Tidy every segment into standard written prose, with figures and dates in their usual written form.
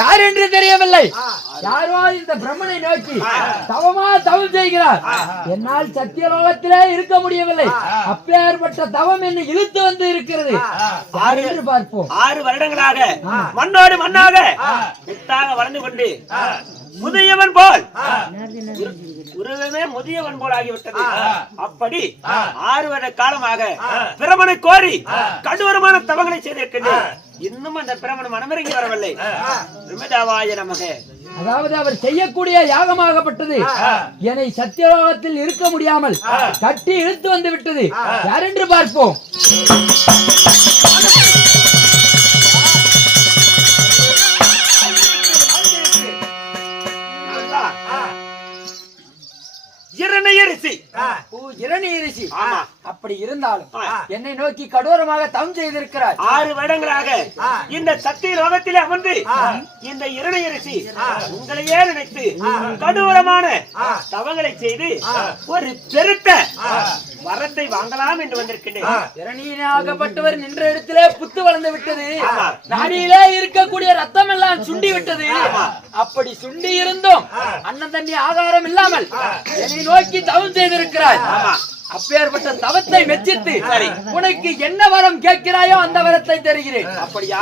யார் என்று தெரியவில்லை. யாரோ இந்த பிரம்மனை நோக்கி தவமா தவம் செய்கிறார். என்னால் சத்தியலோகத்திலே இருக்க முடியவில்லை. அப்பேற்பட்ட தவம் என்னை இழுத்து வந்து இருக்கிறது. என்று பார்ப்போம். 6 வருடங்களாக மண்ணோடு மண்ணாக வித்தாக வளர்ந்து கொண்டு முதியவன் போல் உருவமே முதியவன் போல் ஆகிவிட்டது. அப்படி 6 வருட காலமாக பிரமனை கோரி கடூரமான தவங்களை செய்திருக்கின்றேன். இன்னும் அந்த பிரமணம் மனமிறங்கி வரவில்லை. அதாவது அவர் செய்யக்கூடிய யாகமாகப்பட்டது என்னை சத்தியலோகத்தில் இருக்க முடியாமல் கட்டி இழுத்து வந்து விட்டது. யார் என்று பார்ப்போம். அப்படி இருந்தாலும் என்னை நோக்கி கடூரமாக தவம் செய்திருக்கிறார். 6 வருடங்களாக இந்த சத்திய லோகத்திலே அமர்ந்து இந்த இரணையரசி உங்களையே நினைத்து கடூரமான தவங்களை செய்து ஒரு பெருத்த வரத்தை வாங்கலாம் என்று வந்திருக்கின்றேன். இரணியாகப்பட்டவர் நின்ற இடத்திலே புத்து வளர்ந்து விட்டது. நாடியிலே இருக்கக்கூடிய ரத்தம் எல்லாம் சுண்டி விட்டது. அப்படி சுண்டி இருந்தும் அண்ணன் தண்ணி ஆகாரம் இல்லாமல் என்னை நோக்கி தவம் செய்திருக்கிறார். அப்பேற்பட்ட தவத்தை மெச்சித்து உனக்கு என்ன வரம் கேட்கிறாயோ அந்த வரத்தை தருகிறேன். அப்படியா?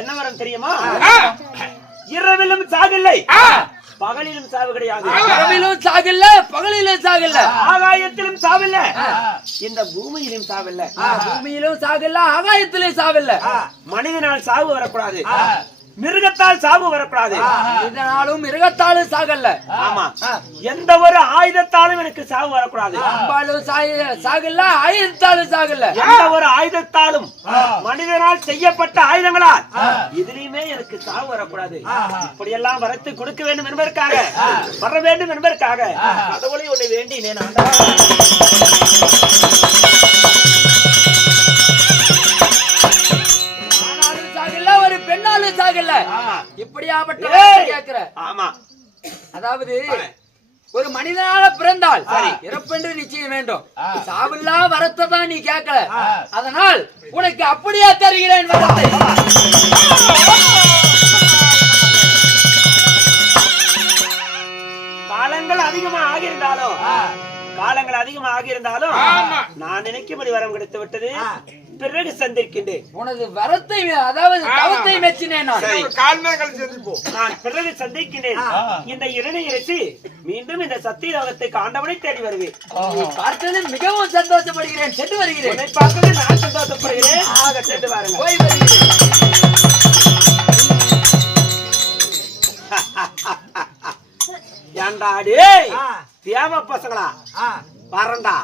என்ன வரம் தெரியுமா? இரவிலும் சாகில்லை, பகலிலும் சாவு கிடையாது. இரவிலும் சாகில்ல, பகலிலும் சாகில்ல, ஆகாயத்திலும் சாவில்ல, இந்த பூமியிலும் சாவில்ல. பூமியிலும் சாகில்ல, ஆகாயத்திலும் சாவில்ல. மனிதனால் சாவு வரக்கூடாது, மிருகத்தால் சாவு வரக்கூடாது. இதனாலும் மிருகத்தாலும் சாகல்ல. ஆமா, எந்த ஒரு ஆயுதத்தாலும் எனக்கு சாவு வரக்கூடாது. சாகல்ல, ஆயுதத்தாலும் சாகல்ல. எந்த ஒரு ஆயுதத்தாலும் மனிதனால் செய்யப்பட்ட ஆயுதங்களால் இதுலயுமே எனக்கு சாவு வரக்கூடாது. இப்படியெல்லாம் வரத்து கொடுக்க வேண்டும் என்பதற்காக, வர வேண்டும் என்பதற்காக கடவுளை உன்னை வேண்டி நான் பெண்ணாலும் சாகல்ல. இப்படியாப்பட்ட கேட்கிற. ஆமா, அதாவது ஒரு மனிதனால பிறந்தால் இறப்பென்று நிச்சயம் வேண்டும். சாவில்லா வரத்தை தான் நீ கேட்கல. அதனால் உனக்கு அப்படியே தருகிறேன் வரத்தை. காலங்கள் அதிகமா ஆகியிருந்தாலும் நான் நினைக்கும்படி வரம் கிடைத்து விட்டது. பிறகு சந்திக்கின்றேன். உனது வரத்தை, அதாவது தவத்தை மெச்சினேன். நான் பிறகு சந்திக்கின்றேன். இந்த இரணையரசி மீண்டும் இந்த சத்திய லோகத்தை ஆண்டவனை தேடி வருவேன். பார்த்தது மிகவும் சந்தோஷப்படுகிறேன். சென்று வருகிறேன். உன்னை பார்ப்பது நான் சந்தோஷப்படுகிறேன். ஆக சென்று வாருங்கள். போய் வருகிறேன். ஏண்டாடி தேவ பசங்களா வரண்டா.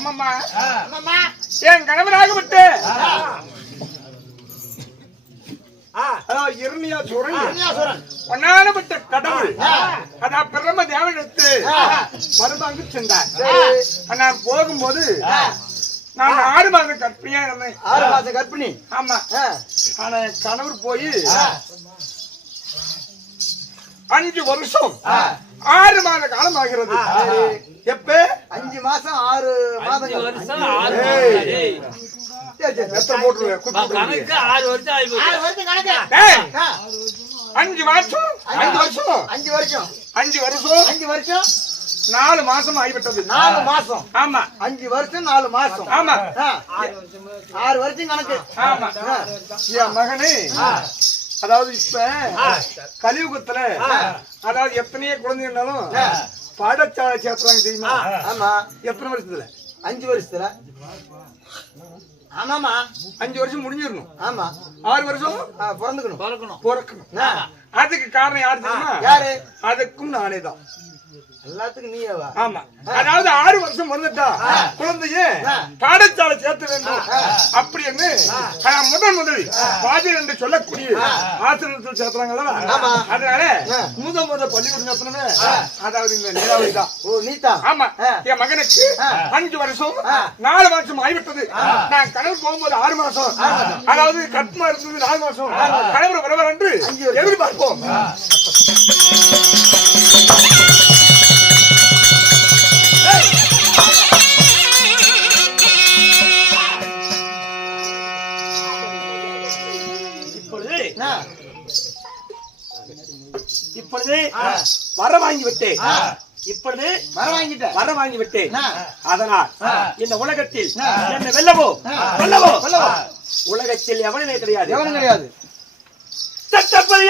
ஆமாம்மா என் கணவராகப்பட்டு பொன்னானப்பட்ட கடவுள் அதான் பிரம்ம தேவனுக்கு மருமகனுக்கு சென்றார். நான் போகும்போது நான் 6 மாத கர்ப்பிணியா இருந்தேன். 6 மாசம் கர்ப்பிணி. ஆமா. ஆனா என் கணவர் போய் 5 வருஷம் 6 மாத காலம் ஆகிறது. எப்ப 5 மாசம் 6 மாதங்கள். 5 வருஷம் 6 மாதம். எத்தனை போட்டுருவேன்? கணக்கு 6 வருஷம் ஆகி போச்சு. 6 வருஷம் கணக்கு. 5 வருஷம் 5 வருஷம் 5 வருஷம் 5 வருஷம் 5 வருஷம் 4 மாசம் ஆகிவிட்டது. 4 மாசம். ஆமா. 5 வருஷம் 4 மாசம். ஆமா. 6 வருஷம் கணக்கு. ஆமா. என் மகனே அதாவது இப்ப கலியுகத்துல அதாவது எத்தனையோ குழந்தைங்கனாலும் பாடசாலை சேர்த்துறாங்க தெரியுமா? ஆமா. எத்தனை வருஷத்துல? 5 வருஷத்துல. ஆமாமா. 5 வருஷம் முடிஞ்சிடணும். ஆமா. 6 வருஷம் பிறக்கணும். அதுக்கு காரணம் யாரு தெரியுமா? யாரு? அதுக்கும் நானே தான். எல்லாத்துக்கும் நீயேவா? ஆமா. அதாவது 6 வருஷம் வந்துட்டா குழந்தைய பாடசாலை சேர்த்து வேண்டும் அப்படின்னு முதல் பாதி என்று சொல்லக்கூடிய ஆசிரியர்கள் சேர்த்துறாங்களா? அதனால முத பள்ளிக்கூடம் சேர்த்தனே அதாவது இந்த நீராவரி தான். ஓ நீதா. ஆமா. என் மகனுக்கு 5 வருஷம் 4 மாசம் ஆகிவிட்டது. நான் கணவர் போகும்போது 6 மாசம் அதாவது கற்பமா இருந்தது 4 மாசம் கணவர் வரவர் என்று எதிர்பார்ப்போம். இப்பொழுது வர வாங்கி விட்டேன். இப்பொழுது வர வாங்கி விட்டேன். அதனால் இந்த உலகத்தில் என்ன வெல்லவோ உலகத்தில் எவனுமே கிடையாது. சட்டப்படி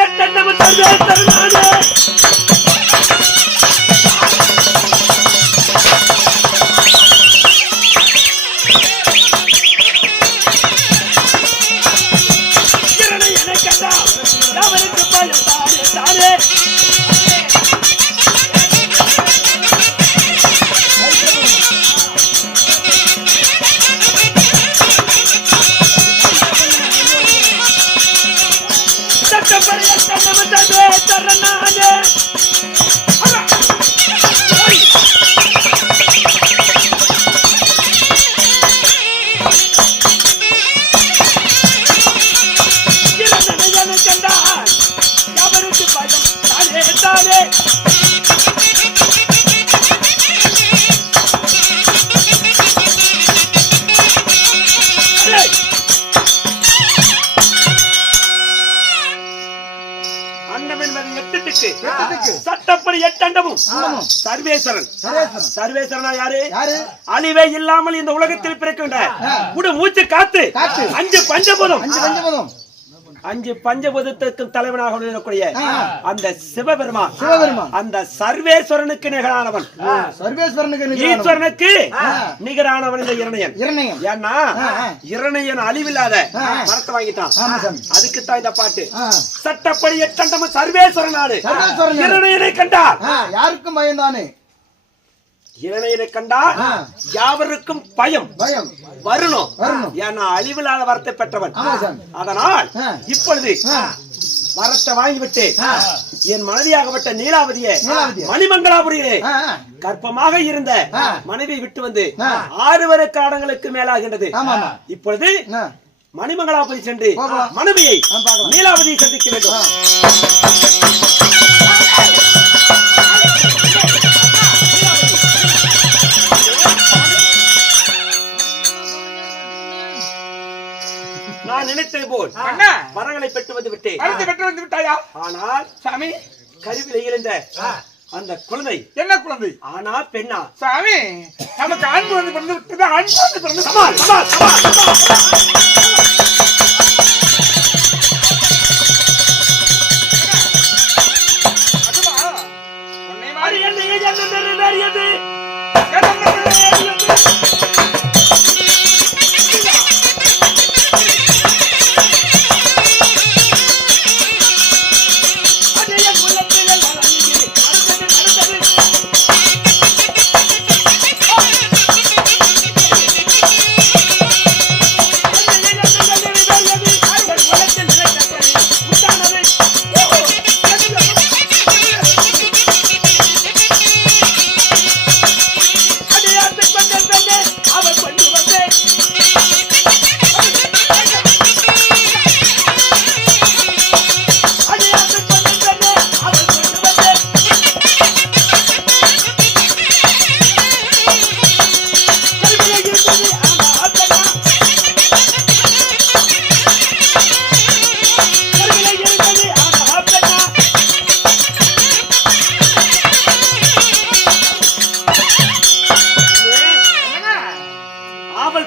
சட்டப்படி 8 அண்டமும் சர்வேஸ்வரனா யாரு? அழிவே இல்லாமல் இந்த உலகத்தில் பிறக்கின்ற மூச்சு காத்து 5 பஞ்சபூதம் 5 பஞ்சபூதத்துக்கு தலைவனாக இருக்கக்கூடிய அந்த சிவபெருமான் அந்த சர்வேஸ்வரனுக்கு நிகரானவன். ஈஸ்வரனுக்கு நிகரானவன் இந்த இரணையன். ஏன்னா இரணையன் அழிவில்லாத மரத்தை வாங்கிட்டான். அதுக்கு தான் இந்த பாட்டு. சட்டப்படி 8 அண்டமும் சர்வேஸ்வரன் நாடு. இரணையனை கண்டார் யாருக்கும் பயந்தானே. இரணையனை கண்டால் யாவருக்கும் பயம் வரணும். ஏன்னா அழிவில்லாத வரத்தை பெற்றவன். அதனால் இப்பொழுது வரத்தை வாங்கிவிட்டு என் மனைவியாகப்பட்ட நீலாவதியை மணிமங்களாபுரியிலே கர்ப்பமாக இருந்த மனைவி விட்டு வந்து 6 வரை காலங்களுக்கு மேலாகின்றது. இப்பொழுது மணிமங்களாபுரி சென்று மனைவியை நீலாவதியை சந்திக்க வேண்டும். நான் நினைத்தது போல் வரங்களை பெற்று வந்து விட்டேன். ஆனால் சாமி கருவில இருந்த அந்த குழந்தை என்ன குழந்தை? ஆனா பெண்ணா? சாமி நமக்கு ஆண் குழந்தை பிறந்து விட்டது. ஆண் குழந்தை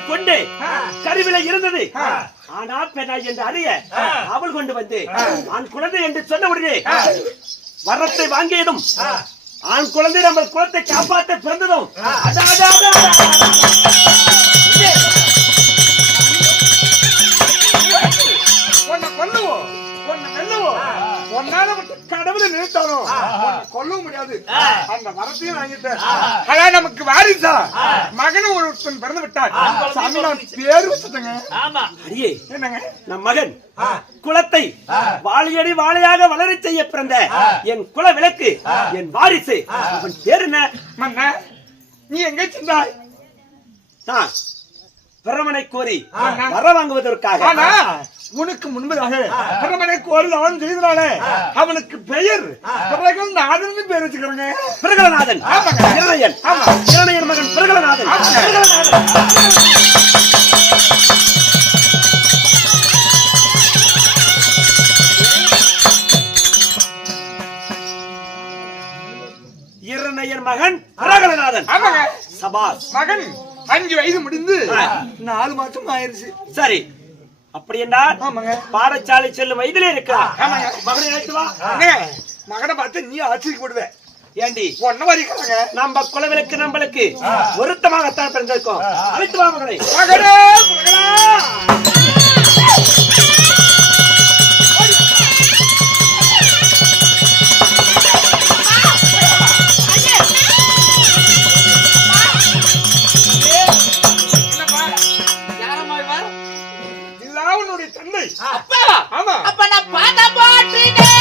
கொண்டு கருவில இருந்தது. ஆனா பெண்ணா என்று அறிய அவள் கொண்டு வந்து ஆண் குழந்தை என்று சொன்ன உடனே வரத்தை வாங்கியதும் ஆண் குழந்தை நம்ம குலத்தை காப்பாற்ற பிறந்ததும் உன்னை கொல்லுவோம், உன்னை வெல்லுவோம், உன்னால மட்டும் கடவுளை நிறுத்தாலும் கொல்லவும் முடியாது. அந்த வரத்தையும் வாங்கிட்டேன். அதான் நமக்கு வாரிசா மகனும் ஒருத்தன் பிறந்து விட்டார். சாமி நான் பேர் வச்சுட்டேங்க. ஆமா அடியே என்னங்க நம் மகன் குலத்தை வாழையடி வாழையாக வளர செய்ய பிறந்த என் குல விளக்கு, என் வாரிசு. அவன் பேர் என்ன? மன்னா நீ எங்க சென்றாய்? நான் பிரமனை கோரி வர வாங்குவதற்காக. ஆனா உனக்கு முன்பதாக பிரமனை கோரி அவன் செய்தனாலே அவனுக்கு பெயர் பிரகலநாதன் பேர் வச்சுக்கிறேங்க. பிரகலநாதன் இரணையன். இரணையன் மகன் பிரகலநாதன். இரணையன் மகன் பிரகலநாதன். சபாஸ். மகன் 5 வயது முடிந்து 4 மாசம் ஆயிருச்சு. சரி, அப்படி என்றால் பாடசாலை செல்லும் வயதிலே இருக்கலாம். மகனை அழைத்து வா. மகனை பார்த்து நீ ஆச்சரியப்படுவ. ஏண்டி ஒன்ன வரிக்கிறாங்க. நம்ம குலவிளக்கு நம்மளுக்கு பொருத்தமாகத்தான் பிறந்திருக்கோம். அழைத்து வா மகனை. மகனே மகனா தந்தை. ஆமா அப்ப நான் பாத போற்றினேன்.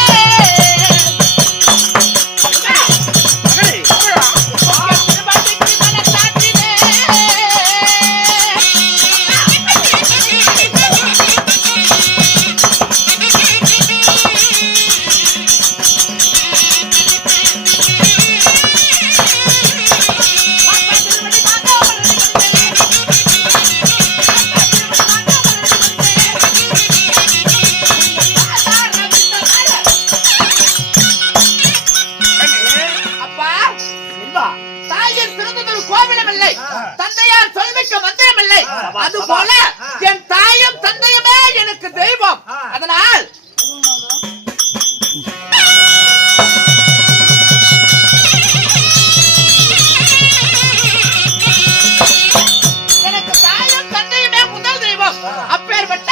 தந்தையார் சொல்மிக்க மந்திரமில்லை. அதுபோல என் தாயும் தந்தையுமே எனக்கு தெய்வம். அதனால் எனக்கு தாயும் தந்தையுமே முதல் தெய்வம். அப்பேற்பட்ட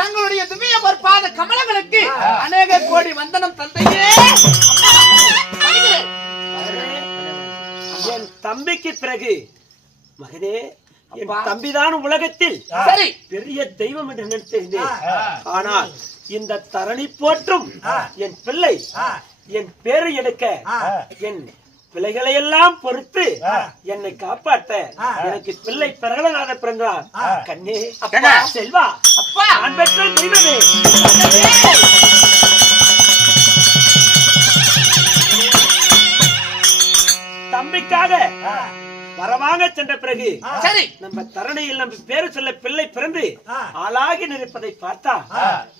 தங்களுடைய திவ்ய பொற்பாத கமலங்களுக்கு அநேக கோடி வந்தனம் தந்தையே. என் தம்பிக்கு பிறகு மகனே, என் தம்பிதான் உலகத்தில் சரி பெரிய தெய்வம் என்று நினைத்திருந்தேன். ஆனால் இந்த தரணி போற்றும் என் பிள்ளை என் பேரை எடுக்க என் பிள்ளைகளை எல்லாம் பொறுத்து என்னை காப்பாற்ற எனக்கு பிள்ளை பிரகலனாக பிறந்தார். கண்ணே அப்பா செல்வா, அப்பா நான் பெற்ற தெய்வமே. தம்பிக்காக வரவாங்க சென்ற பிறகு சரி நம்ம தரணியில் நம்ம பேரு சொல்ல பிள்ளை பிறந்து ஆளாகி நிற்பதை பார்த்தா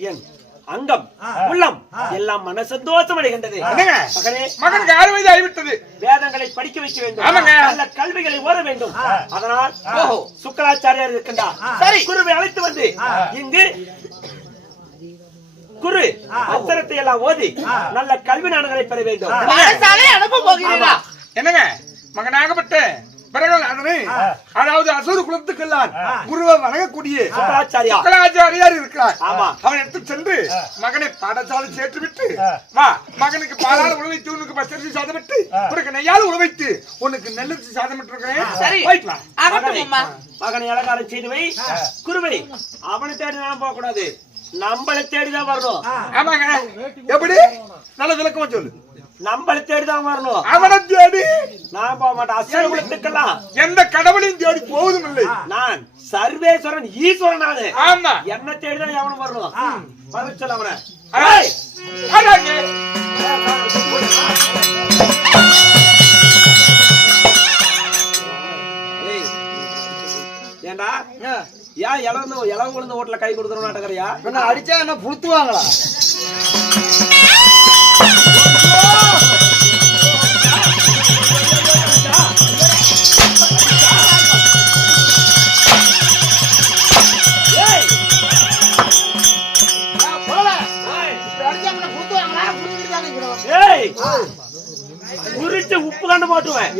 என் அங்கம் உள்ளம் எல்லாம் மன சந்தோஷம் அடைகின்றது. மகனுக்கு 6 வயது ஆகிவிட்டது. வேதங்களை படிக்க வைக்க வேண்டும், நல்ல கல்விகளை ஓத வேண்டும். அதனால் சுக்கராச்சாரியார் இருக்கின்றார். சரி, குருவை அழைத்து வந்து இங்கு குரு அச்சரத்தை எல்லாம் ஓதி நல்ல கல்வி ஞானங்களை பெற வேண்டும். அனுப்ப போகிறீர்களா? என்னங்க மகனாகப்பட்ட பிரகலநாதனை, அதாவது அசுர குலத்துக்கெல்லாம் குருவை வணங்கக்கூடிய சுக்கராச்சாரியார் இருக்கிறார். அவன் எடுத்து சென்று மகனை பாடசாலை சேர்த்து விட்டு வா, மகனுக்கு பாலால உழவைத்து உனக்கு பச்சரிசி சாதம் விட்டு உனக்கு நெய்யால உழவைத்து உனக்கு நெல்லரிசி சாதம் விட்டு இருக்கிறேன். மகனை அலங்காரம் செய்து வை. குருவை அவனை தேடி நான் போக கூடாது, நம்மளை தேடிதான் வரணும். ஆமாங்க, எப்படி நல்ல விளக்கமா சொல்லு. நம்மளை தேடிதான் வரணும், அவனை தேடி நான் போக மாட்டேன். அசுரகுலத்துக்கெல்லாம் எந்த கடவுளையும் தேடி போவதும் இல்லை. நான் சர்வேஸ்வரன் ஈஸ்வரன். நானு ஆமா, என்ன தேடிதான் எவனும் வரணும். வர சொல்ல அவனை. ஏண்டா ஏன் இளவு விழுந்த ஓட்டுல கை கொடுத்துரும் நாட்டக்கறியா? அடிச்சா என்ன புளுத்துவாங்களா?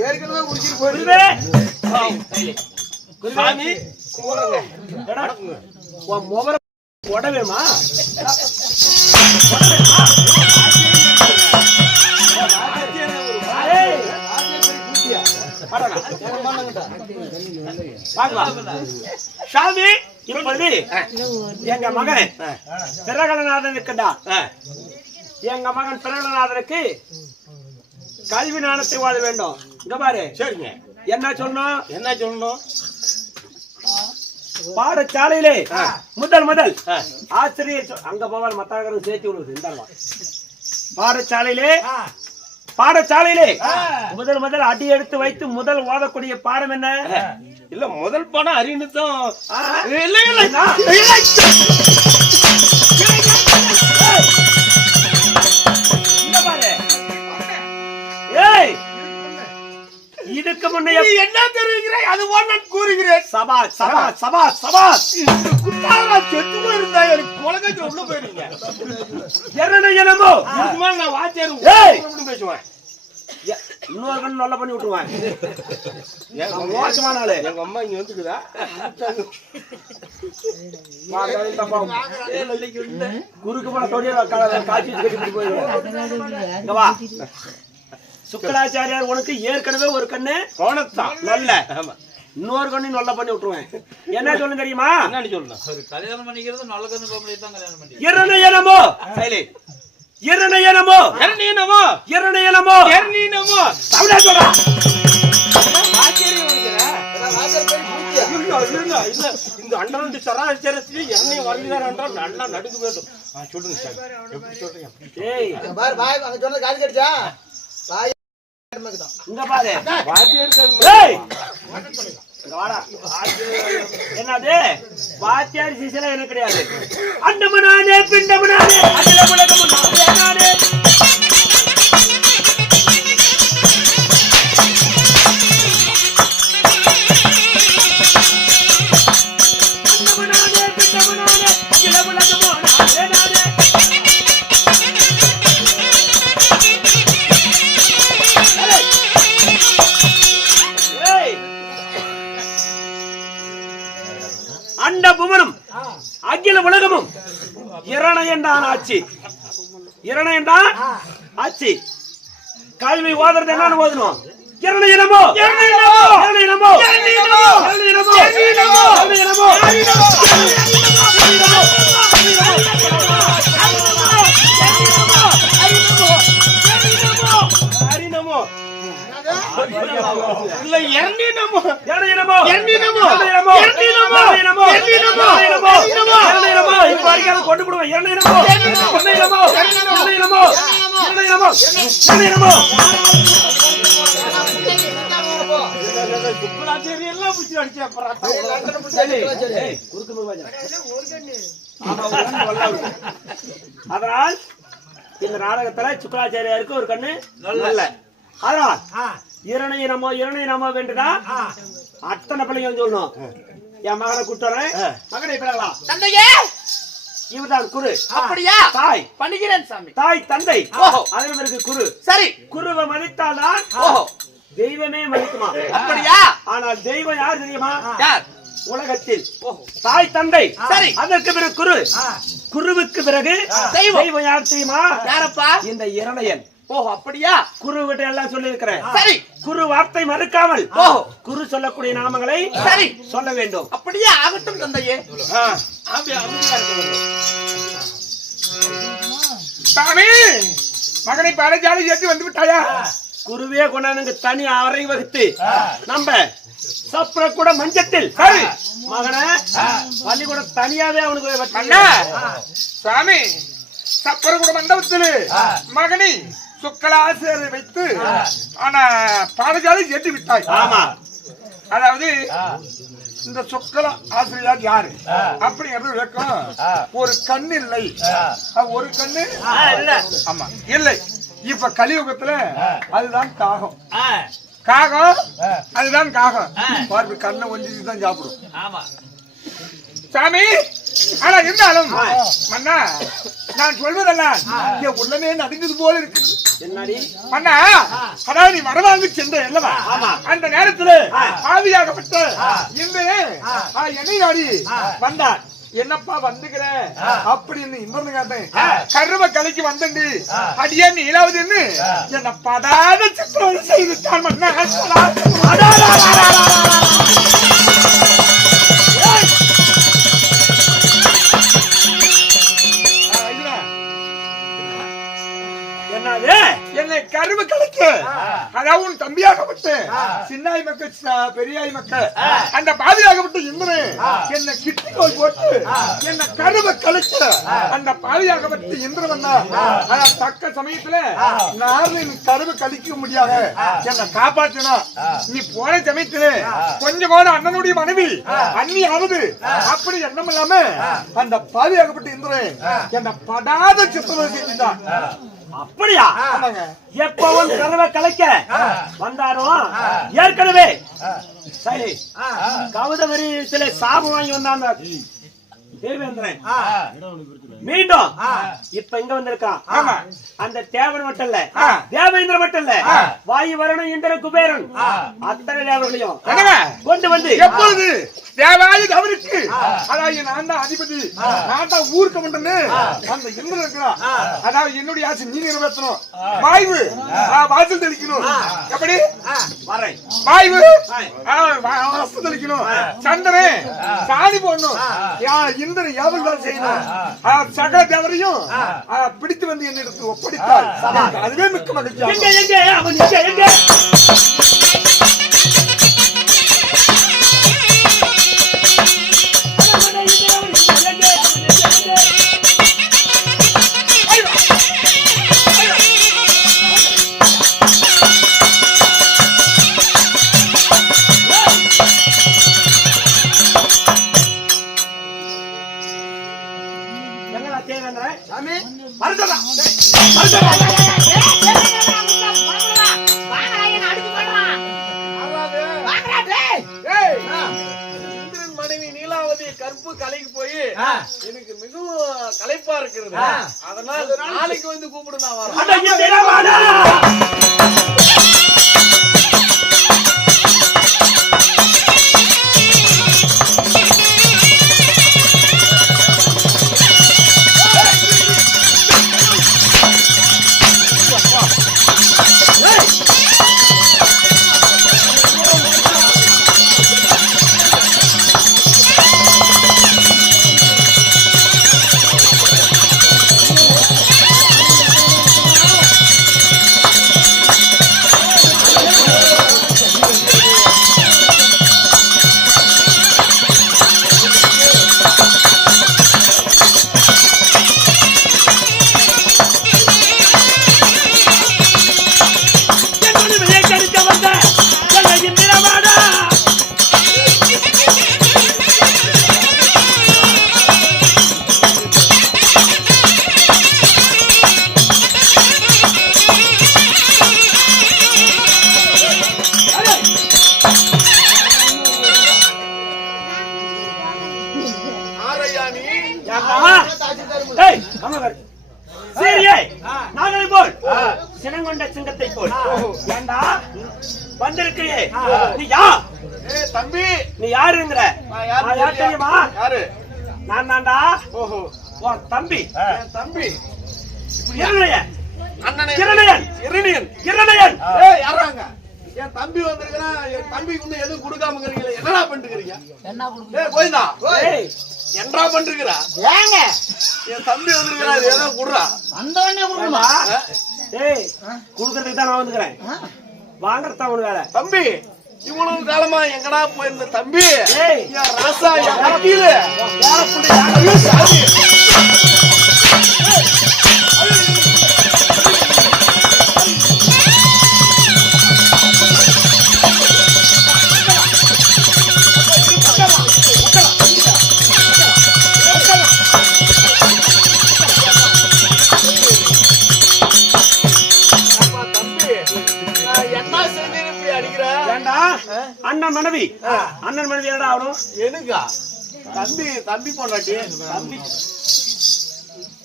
ஏற்கனவே குடிச்சிட்டு போயிரு. குருவே சாமி கும்பிடுங்க. எடா, உன் முகர உடவேமா சாமி இப்பொழுது எங்க மகன் பிரகலநாதன் இருக்கண்டா எங்க மகன் பிரகலநாதனுக்கு கல்வி ஞானத்தை வாழ வேண்டும். இங்க பாரு சரிங்க. என்ன சொல்லணும் என்ன சொல்லணும்? பாடசாலையிலே முதல் ஆசிரியர் அங்க போவார் மத்தாகரும் சேர்த்து விடுவது இந்த பாடசாலையிலே முதல் அடி எடுத்து வைத்து முதல் ஓதக்கூடிய பாடம் என்ன? இல்ல முதல் பாடம் அறிவுத்தான். இதுக்கு முன்னே என்ன தெரிவிக்கிறேன்? அது நான் கூறுகிறேன். சபாஷ் சபாஷ் சபாஷ் சபாஷ். செத்து போயிருந்தா எனக்கு குலகத்துல உள்ள போயிருங்க. என்னமோ நான் வாத்தியார் பேசுவேன். இன்னொரு கண்ணு நல்லா பண்ணி விட்டுருவேன். மோசமான ஆளு. எங்க அம்மா இங்க வந்துக்குதா? குறுக்கு போன தொழில் காட்சி கட்டி போயிடுவேன். சுக்கராச்சாரியார் உனக்கு ஏற்கனவே ஒரு கண்ணு போனத்தான் நல்ல இன்னொரு கண்ணு நல்லா பண்ணி விட்டுருவேன். என்ன சொல்லு தெரியுமா? என்னன்னு சொல்லணும்? கல்யாணம் பண்ணிக்கிறது நல்ல கண்ணு பொம்பளை தான் கல்யாணம் பண்ணி இரணயனமோ இரணயனமோ இரணயனமோ இரணயனமோ இரணயனமோ தமிழா சொல்றா. இந்த அண்டரண்டு சராசரத்திலே எண்ணெய் வருகிறார் நல்லா நடுங்க வேண்டும். சொல்லுங்க சார், எப்படி சொல்றீங்க? ஏய் பாரு பாய் அங்க சொன்ன காது கடிச்சா பாய் இங்க பாரு வாத்தியார் ஏய் இங்க வாடா. என்னது வாத்தியார் சிசல எனக்கு கிடையாது. அண்டமனானே பிண்டமனானே அகில உலகமும் நானே. அண்ட புவனம் அகில உலகமும் இரணயன்தான் ஆட்சி. இரணயன்தான் ஆட்சி. கல்வி ஓதுறது என்னன்னு ஓதணும்? இரணயனமோ இரணயனமோ இரணயனமோ இரணயனமோ இரணயனமோ இரணயனமோ இரணயனமோ இல்ல எண்ணெய்னமோ இரணயனமோ எண்ணெய்னமோ இரணயனமோ எண்ணெய்னமோ இரணயனமோ இரணயனமோ இப்ப வரைக்கும் கொண்டு போடுவோம். இரணயனமோ இரணயனமோ இரணயனமோ இரணயனமோ இரணயனமோ சுக்கராச்சாரியர் எல்லாம் புடிச்சு அடிச்சு அப்புறம் அதனால் இந்த நாடகத்துல சுக்கராச்சாரியாருக்கு ஒரு கண்ணு நல்ல. அதனால் இரணயனமோ இரணயனமோ வேண்டுதா அத்தனை பிள்ளைங்க சொல்லணும். என் மகனை கூட்டுறேன். மகனை பிறகலாம் தந்தையே இவர்தான் குரு. அப்படியா? தாய் பண்ணிக்கிறேன் சாமி. தாய் தந்தை ஓஹோ. அதன் பிறகு குரு. சரி. குருவை மதித்தால்தான் ஓஹோ தெய்வமே மதிக்குமா? அப்படியா? ஆனால் தெய்வம் யார் தெரியுமா? யார்? உலகத்தில் தாய் தந்தை. சரி. அதற்கு பிறகு குரு. குருவுக்கு பிறகு தெய்வம் யார் தெரியுமா? யாரப்பா? இந்த இரணயன். ஓஹோ அப்படியா? குரு கிட்ட எல்லாம் சொல்லி இருக்கிறேன். சரி. குரு வார்த்தை மறுக்காமல் ஓஹோ குரு சொல்லக்கூடிய நாமங்களை சரி சொல்ல வேண்டும். அப்படியே ஆகட்டும் தந்தையே. சாமி மகனை பாடசாலை சேர்த்து வந்து விட்டாயா? குருவே கொண்டாந்து தனி அறை வகுத்து நம்ம சப்ர கூட மஞ்சத்தில் சரி மகனை பள்ளிக்கூட தனியாவே அவனுக்கு அண்ணா சாமி சப்பரகுட மண்டபத்தில் மகனை சுக்கலாசிரியரை வைத்து ஆனா பாடசாலை சேர்த்து விட்டாய். ஆமா. அதாவது இந்த சொக்கல ஆசிரியர் யாரு அப்படிங்கிறது விளக்கம். ஒரு கண்ணு இல்லை, ஒரு கண்ணு இல்ல. ஆமா இல்லை. இப்ப கலியுகத்துல அதுதான் காகம். காகம் அதுதான் காகம். பார்த்து கண்ணை ஒஞ்சிட்டு தான் சாப்பிடும். ஆமா சாமி ஆனா இருந்தாலும் மன்னா நான் சொல்வதெல்லாம் என் உள்ளமே நடுங்குது போல இருக்கு. என்னடி மன்னா அதாவது நீ வரவாங்க சென்ற அல்லவா அந்த நேரத்துல ஆவியாகப்பட்ட இந்த என்னை நாடி வந்தார். என்னப்பா வந்துக்கிற அப்படின்னு இந்திரன் காட்டேன். கருவ கலைக்கு வந்தண்டி அடியே நீலாவதுன்னு என்ன படாத சித்திரம் செய்துட்டான் மன்னா. என்னது என்னை கருவ கலைக்கு அதாவது உன் தம்பியாகப்பட்டு சின்னாய் மக்கள் பெரியாய் மக்கள் அந்த பாதியாகப்பட்டு இந்திரன் என்னை கிட்டி கோல் போட்டு என்ன கருவ கலைக்கு அந்த பாதியாகப்பட்டு இந்திரன் வந்தா தக்க சமயத்துல நான் கருவ கழிக்க முடியாது என்னை காப்பாற்றணும். நீ போன சமயத்துல கொஞ்சம் கூட அண்ணனுடைய மனைவி அண்ணி ஆகுது அப்படி எண்ணம் இல்லாம அந்த பாதியாகப்பட்டு இந்திரன் என்ன படாத சித்திரம் செஞ்சுட்டான். அப்படியா? எப்பவும் கருவை கலைக்க வந்தாரோ ஏற்கனவே சரி கௌதமரி சில சாபம் வாங்கி வந்தாங்க தேவேந்திரன். மீண்டும் இப்ப இங்க வந்திருக்கான். அந்த தேவன் மட்டும் இல்ல தேவேந்திரன் மட்டும் இல்ல வாயு வரணும் இந்திர குபேரன் அத்தனை தேவர்களையும் கொண்டு வந்து எப்பொழுது தேவாதி அவருக்கு அதாவது நான் தான் அதிபதி நான் தான் ஊருக்கு மட்டும்னு அந்த இந்திரன் இருக்கிறான். அதாவது என்னுடைய ஆசை நீ நிறைவேற்றணும். வாய்வு வாசல் தெளிக்கணும். எப்படி வாய்வு வாசல் தெளிக்கணும். சந்திரன் சாணி போடணும். இந்திரன் யாவல் செய்யணும். சகல தேவரையும் பிடித்து வந்து என்னிடத்தில் ஒப்படைத்தார். அதுவே மிக்க மகிழ்ச்சி. மனைவி நீலாவதி கற்பு கலைக்கு போய் எனக்கு மிகவும் களைப்பா இருக்கிறது. அதனால நாளைக்கு வந்து கூப்பிடு நான் வரேன். சினங்கொண்ட சிங்கத்தை போல் ஏண்டா வந்திருக்கிறியே நீ யார்? தம்பி நீ யாருங்கிற யார் தெரியுமா? யாரு? நான் தான்டா. ஓஹோ உன் தம்பி. தம்பி இரணையன். அண்ணனே இரணையன். இரணியன். இரணையன். யாராங்க? என் தம்பி வந்திருக்கிறான். என் தம்பிக்கு இன்னும் எதுவும் கொடுக்காம இருக்கீங்க. என்னடா பண்ணிருக்கீங்க? என்ன கொடுக்க போய்தா என்னடா பண்றீங்கடா? ஏங்க என் தம்பி வந்திருக்காரு, ஏதோ குடுறா. வந்தவனே கொடுக்கணுமா? டேய் குடுக்கிறதுக்கு தான் நான் வந்துக்கிறேன். வாங்கறதா ஒரு வேலை. தம்பி இவ்வளவு காலமா எங்கடா போயிருந்த தம்பி? ஏய் என் ராசா, என் வக்கீல், யார புள்ள யார சாமி. அண்ணன் மனைவி. அண்ணன் மனைவி என்னடா ஆகணும்? எனக்கா? தம்பி பொண்டாட்டி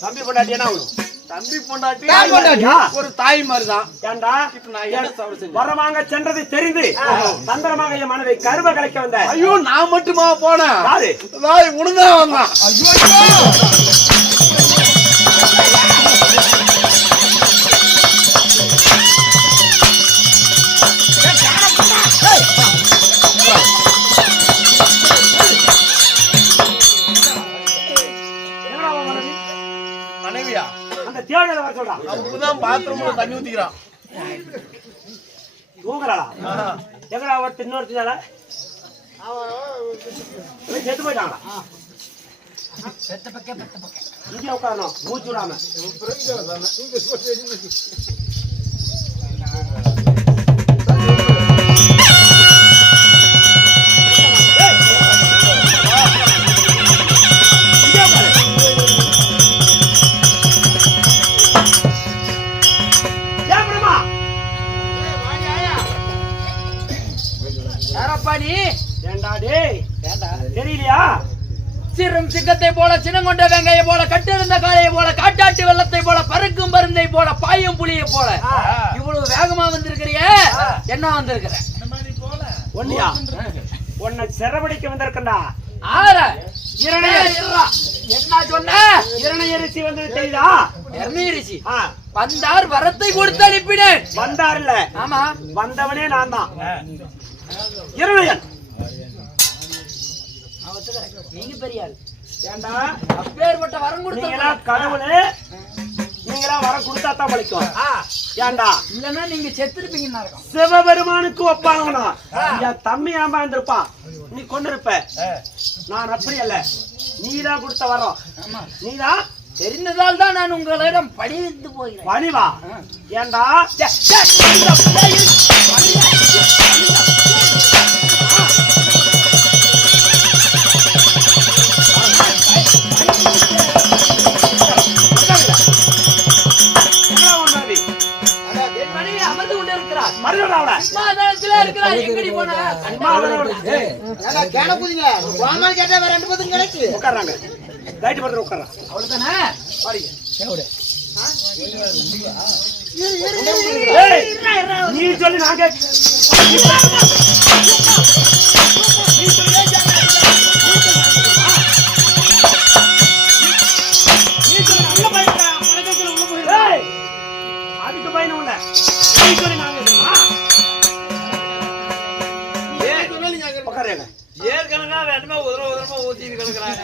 தம்பி பொண்டாட்டி என்ன ஆகணும்? தம்பி பொண்டாட்டி தாய் பொண்டாட்டி. ஒரு தாய் மாதிரி தான். ஏண்டா இப்ப நான் என்ன தவறு செஞ்சேன்? வரவாங்க சென்றது தெரிந்து தந்திரமாக என் மனதை கருவ கலைக்க வந்த ஐயோ நான் மட்டுமா போனேன்? யாரு? தாய் உனதான் வந்தான். என்னடா உன் மனைவி? மனைவியா? அந்த தேவையில வர சொல்றான். அவன் பாத்ரூம்ல தண்ணி ஊத்திக்கிறான். தூங்குறாளா? எங்கடா ஒருத்தர் இன்னொருத்தனால செத்து போயிட்டாங்களா? இங்கே உட்காரணும் மூச்சு விடாம. இங்கே உட்காரு. ஏன் பிரம்மா? யாரப்பா நீ? ஏண்டா டேய், தெரியலையா? சிறும் சிங்கத்தை போல சின்னங்கொண்ட வெங்காய போல கட்டிருந்த காளையை போல காட்டாட்டு வெள்ளத்தை போல பறக்கும் பருந்தை போல பாயும் புலியை போல இவ்வளவு வேகமா வந்திருக்கிறிய என்ன வந்திருக்கிற? ஒன்னியா உன்னை சிறபடிக்க வந்திருக்கா. ஆற இரணையர் என்ன சொன்ன? இரணையரிசி வந்து தெரியுதா? எர்நீரிசி ஆ, வந்தார் வரத்தை கொடுத்து அனுப்பினேன். வந்தார்ல ஆமா வந்தவனே நான் தான் இரணையன். நீங்க பெரிய ஆள். ஏண்டா அப்பேற்பட்ட வரம் நீங்களா கொடுத்தா கடவுளு, நீங்களா வரம் கொடுத்தா தான் பழிக்கும். ஏண்டா இல்லன்னா நீங்க செத்துருப்பீங்கன்னு அர்த்தம். சிவபெருமானுக்கு ஒப்பாகணும். என் தம்பி ஏமாந்திருப்பான், நீ கொண்டு இருப்ப. நான் அப்படி அல்ல, நீதான் கொடுத்த வரோம். நீதான் தெரிந்ததால் தான் நான் உங்களிடம் பணிந்து போகிறேன். பணிவா? ஏண்டா என் மனைவி அமர்ந்து கொண்டு இருக்கிறார். மறுபடியும் சிம்மாசனத்திலே இருக்கிறார். எங்கடி போன? உட்கார்றாங்க. லைட் படுத்து உட்கார்றான். அவ்வளவுதானே? ஏய், நீ சொல்லி நான் கேட்க. ஏய், அதுக்கு பயணம் இல்ல. நீ சொல்லி நான் கேட்கணுமா? உட்காருங்க. ஏற்கனவே வேணுமா உதரமா ஊத்திட்டு கிடக்குறாங்க.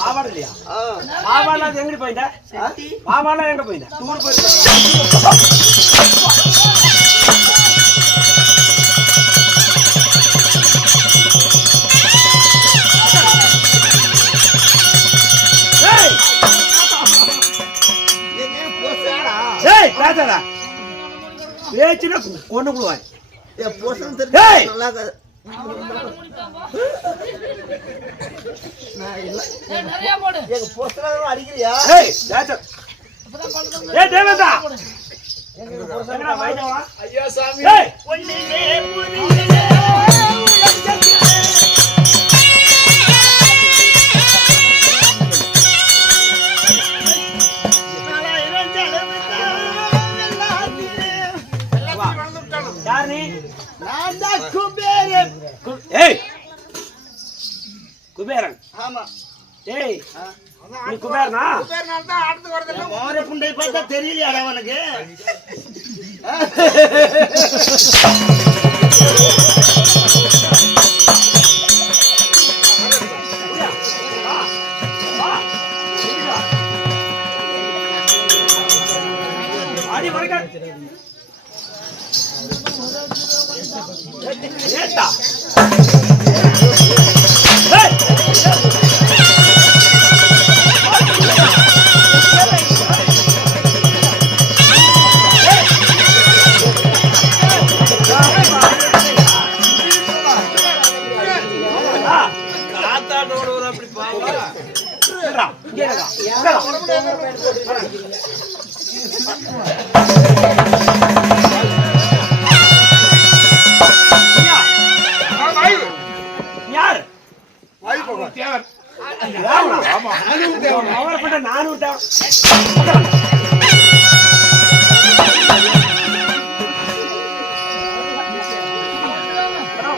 பாவாடை இல்லையா? பாவாடை அது எங்கடி போயிட்ட? பாவாடை எங்க போயிட்ட? டூர் போயிருக்க. ஏய் பேசாதா, பேச்சுனா கொண்டு போடுவாய். ஏய் நிறைய போடு. ஏய் பேச. ஏய் தேவதா, எங்கடா வைதவா? ஐயா சாமி, ஏய் பொன்னிலே புனிலே யார் நீ? நான் தான் குபேரன். ஏய் குபேரன். ஆமா. ஏய் நீ குபேரனா? மோர புண்டை பார்த்தா தெரியலையா அவனுக்கு? அடி வரக்க. ஏட்டா. ஏய் காத்தாட்டோட ஒரு அப்படி பாவா. இங்க இருக்கா. ஐயா நானும் தேவை. அவளப்பட்ட நானும் தேவை.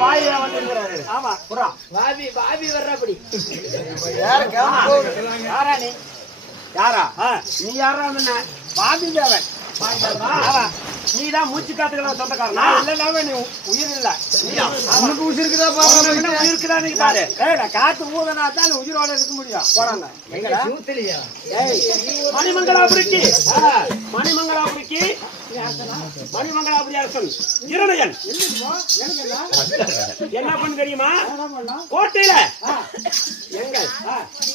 வாயில வந்துருக்கிறாரு. ஆமா புறா பாபி வர்றபடி யாரா நீ? யாரா? நீ யாரா? பாபி தேவன். நீதான் மூச்சு காத்துக்கலாம் சொந்தக்காரனா? இல்ல நீ உயிர் இல்ல. உனக்கு உசிருக்குதா பாரு. உயிருக்குதா நீ பாரு. காத்து ஊதனா தான் உயிரோட இருக்க முடியும். போறாங்க மணிமங்களாபுரிக்கு மணிமங்களாபுரி அரசன் இரணையன் என்ன பண்ணு தெரியுமா? கோட்டையில எங்க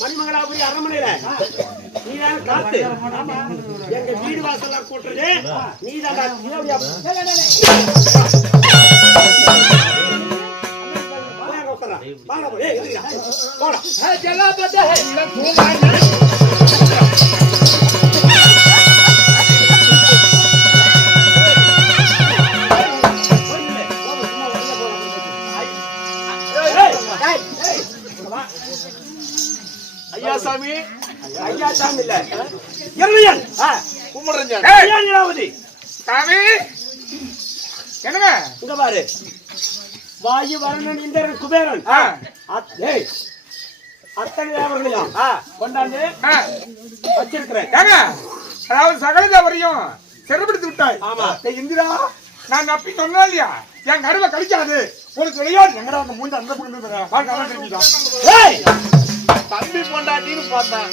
மணிமங்களாபுரி அரண்மனையில நீதான் காத்து எங்க வீடு வாசல்லாம் கூட்டுறது நீதான். ஐயா சாமி இல்ல இரணையன் கும்பிடுறேன். சாமி என்னங்க இங்க பாரு. வாயு வருணன் இந்திரன் குபேரன் அத்தனை தேவர்களையும் கொண்டாந்து வச்சிருக்கிறேன். ஏங்க அதாவது சகலதேவரையும் சிறைப்படுத்தி விட்டாய். ஆமா. இந்திரா நான் நப்பி சொன்னா இல்லையா என் கருவை கழிக்காது ஒரு விளையாடு எங்கடா அந்த மூஞ்சி அந்த பக்கம் தம்பி பொண்டாட்டின்னு பார்த்தேன்.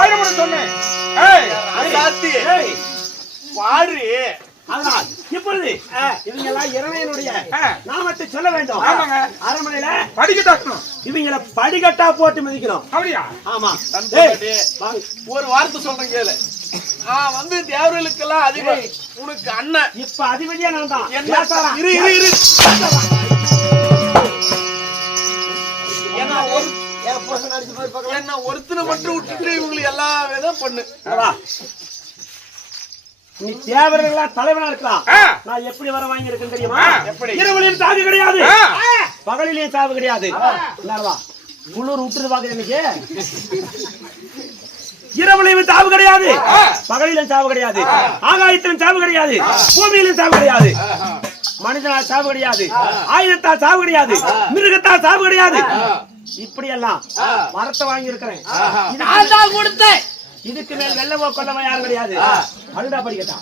ஆயிரம் சொன்னேன். சாத்தி பாரு. அதனால் இப்பொழுது இவங்க எல்லாம் இரணையனுடைய நாமத்தை சொல்ல வேண்டும். ஆமாங்க. அரண்மனையில படிக்கட்டாக்கணும். இவங்களை படிக்கட்டா போட்டு மிதிக்கணும். அப்படியா? ஆமா. ஒரு வார்த்தை சொல்றேன் கேளு. வந்து தேவர்களுக்கெல்லாம் அதிகம் உனக்கு அண்ணன். இப்ப அதிபதியா நான் தான். இரு இரு இரு. என்ன ஒருத்தனை மட்டும் விட்டுட்டு இவங்களுக்கு எல்லா விதம் பண்ணு. நீ தேவர்களா தலைவனா இருக்கலாம். நான் எப்படி வர வாங்கி இருக்கேன் தெரியுமா? எப்படி? இரவுலையும் சாவு கிடையாது, பகலிலையும் சாவு கிடையாது. குளிர் விட்டுரு பாக்குறேன் இன்னைக்கு. இரவுலையும் சாவு கிடையாது, பகலிலும் சாவு கிடையாது, ஆகாயத்திலும் சாவு கிடையாது, பூமியிலும் சாவு கிடையாது, மனிதனால் சாவு கிடையாது, ஆயுதத்தால் சாவு கிடையாது, மிருகத்தால் சாவு கிடையாது. இப்படி எல்லாம் மரத்தை வாங்கி இருக்கிறேன். நான் தான் கொடுத்தேன். இதுக்கு மேல் வெள்ளவோ கொல்லவோ யாரும் கிடையாது. அழுடா படிக்கட்டா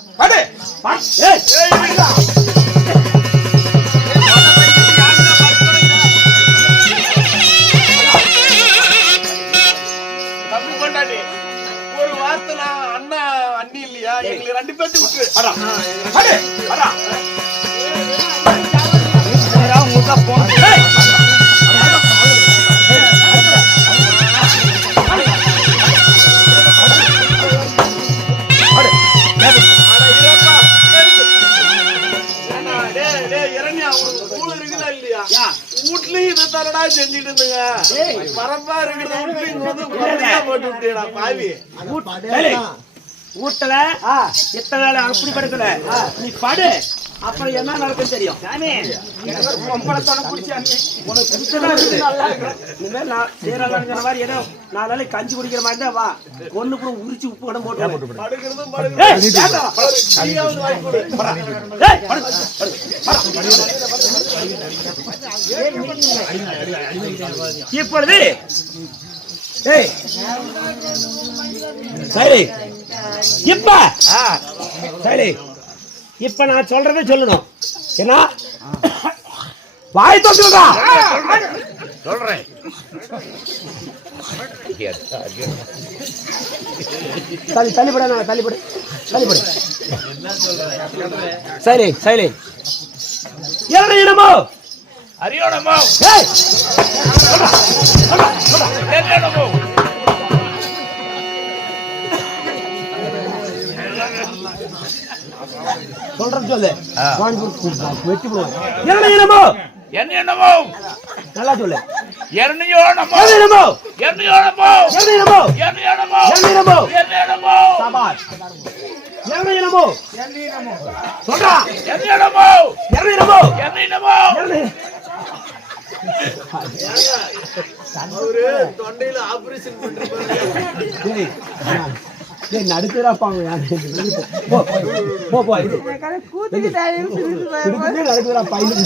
தம்பி பொண்டாட்டி ஒரு வார்த்தை நான் அண்ணா அண்ணி இல்லையா எங்களுக்கு ரெண்டு பேர்த்து விட்டு வீட்லயும் இதை தரடா செஞ்சுட்டு இருந்துங்க. பரப்பா இருக்கிறது போட்டு விட்டேடா பாவி. வீட்டுல எத்தனை நாள் அப்படி படுக்கல, நீ படு, அப்புறம் என்ன நடக்கும் தெரியும். நாலு நாளைக்கு கஞ்சி குடிக்கிற மாதிரி தான் வா, ஒண்ணு கூட உரிச்சு உப்பு கடம் போட்டு இப்பொழுது சரி. இப்ப சரி, இப்ப நான் சொல்றதை சொல்லணும். என்ன வாய் தொட்டுடா சொல்றேன். தள்ளிப்பட தள்ளிப்படு தள்ளிப்படு. சரி சரி. என்ன இடமோ அரியோடமோ சொல்றது சொல்லு. வெட்டி போடுவோம். என்ன இடமோ என்ன என்னமோ நல்லா சொல்லு. எரணியோடமோ என்னமோ எரணியோடமோ என்னமோ எரணியோடமோ என்னமோ எரணியோடமோ சபாஷ். என்னமோ சொல்றா. எரணியோடமோ என்னமோ எரணியோடமோ நடுக்குறாப்பாங்க போ போ போ நடக்குறா பையன்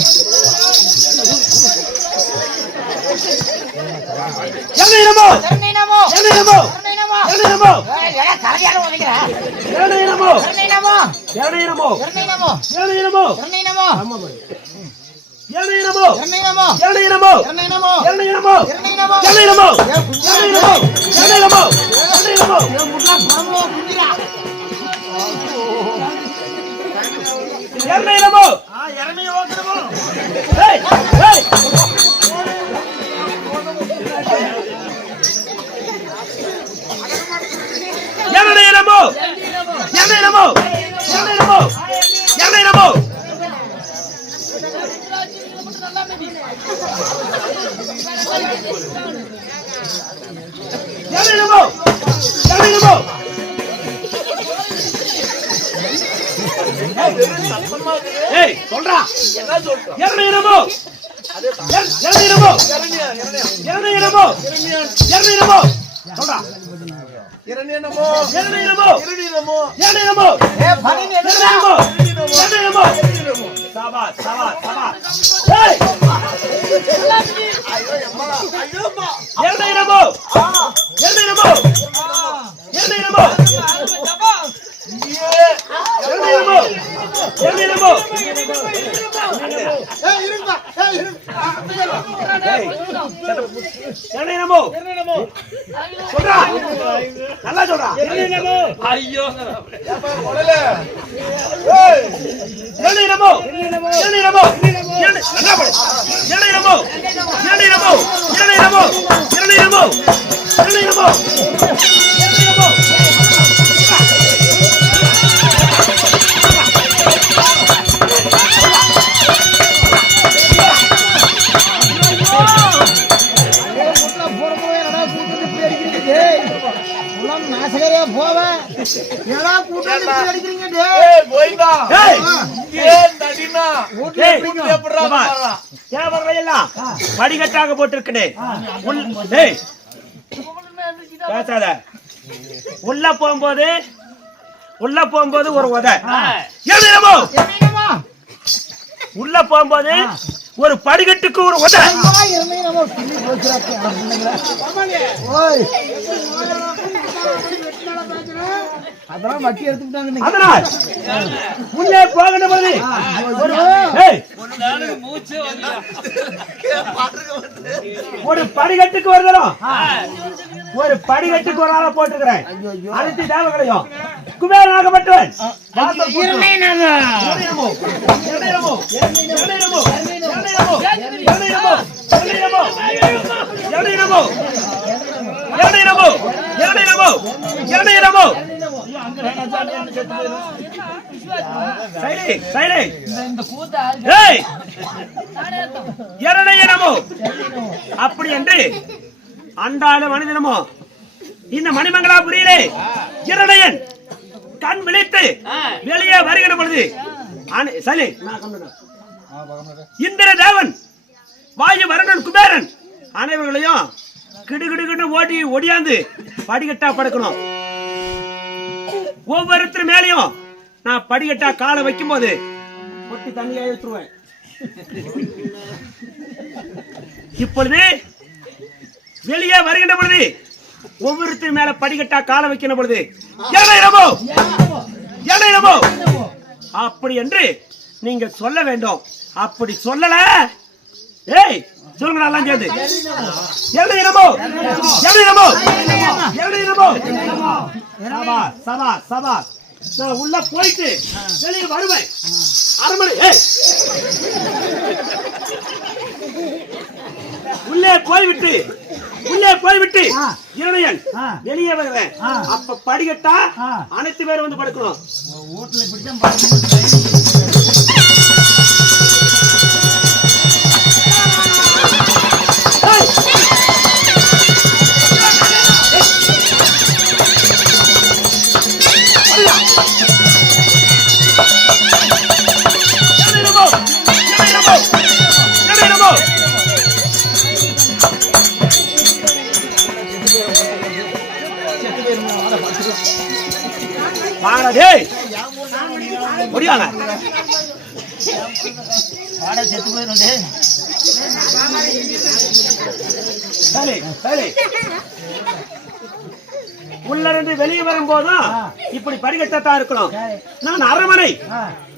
சொல்றா நல்லா சொல்றா ஐயோ படிக்கட்டாக போட்டிருக்கேன் பேசாத உள்ள போகும்போது ஒரு உதை உள்ள போகும்போது ஒரு படிக்கட்டுக்கு ஒரு உதை அதெல்லாம் வட்டி எடுத்துட்டாங்க அதனால் உள்ளே போகணும் ஒரு படிக்கட்டுக்கு ஒரு தரம் ஒரு படிக்கட்டுக்கு ஒரு ஆளை போட்டுக்கிறேன் அனைத்து தேவைகளையும் குபேரனாகப்பட்டவன் அப்படி என்று அண்டாள மனிதனமோ இந்த மணிமங்களாபுரியிலே இரணையன் கண் விழித்து வெளியே வருகிற பொழுது இந்திர தேவன் வாயு வருணன் குபேரன் அனைவர்களையும் கிடுகிடு ஓடி ஒடியாந்து படிக்கட்டா படுக்கணும். ஒவ்வொருத்தர் மேலையும் நான் படிக்கட்டா காலை வைக்கும் போது ஒட்டி தண்ணியா ஊற்றுவேன். இப்பொழுது வெளியே வருகின்ற பொழுது ஒவ்வொருத்தர் மேல படிக்கட்டா காலை வைக்கிற பொழுது அப்படி என்று நீங்க சொல்ல வேண்டும். அப்படி சொல்லல ஏய் சொல்லுங்க எல்லாம் சேர்ந்து சபா சபா நான் உள்ள போயிட்டு வெளியே வருவேன். அரமணி உள்ளே போய்விட்டு இரணையன் வெளியே வருவேன். அப்ப படிக்கட்டா அனைத்து பேரும் வந்து படுக்கணும். வாடா டேய் முடியாங்க வாடா செத்து போயிடும் டேய். சரி சரி உள்ள இருந்து வெளியே வரும்போதும் இப்படி படிக்கட்டத்தான் இருக்கணும். நான் அரண்மனை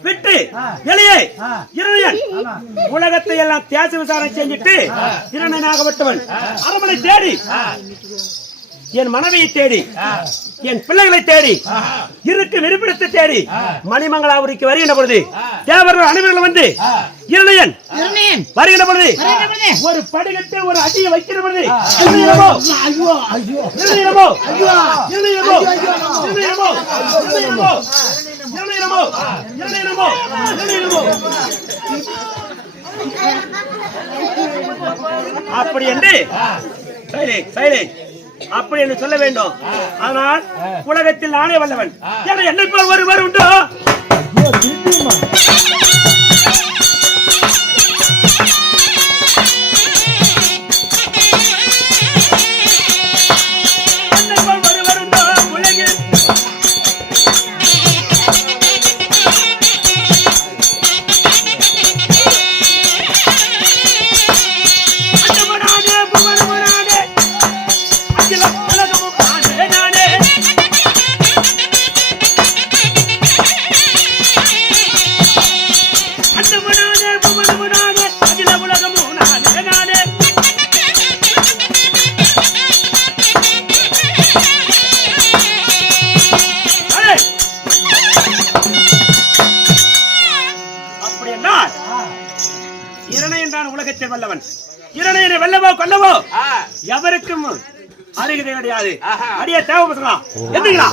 விட்டு வெளியே இரணியன் உலகத்தை எல்லாம் தேச விசாரணை செஞ்சுட்டு இரணியனாகப்பட்டவன் அரண்மனை தேடி என் மனைவியை தேடி என் பிள்ளைகளை தேடி இருக்கு விருப்பிடத்தை தேடி மணிமங்களாபுரிக்கு வருகின்ற பொழுது தேவர்கள் அனைவர்களும் வந்து இரணியன் வருகின்ற பொழுது ஒரு படிக்கட்டு ஒரு அடியை வைக்கிற பொழுது அப்படி என்று அப்படி என்று சொல்ல வேண்டும். ஆனால் உலகத்தில் நானே வல்லவன். என்னை போல் ஒருவர் உண்டோ? உலகத்தில் வல்லவன். இரணையனை வெல்லவோ கொல்லவோ எவருக்கும் அருகதை கிடையாது. அடிய தேவைப்படுறா என்னங்களா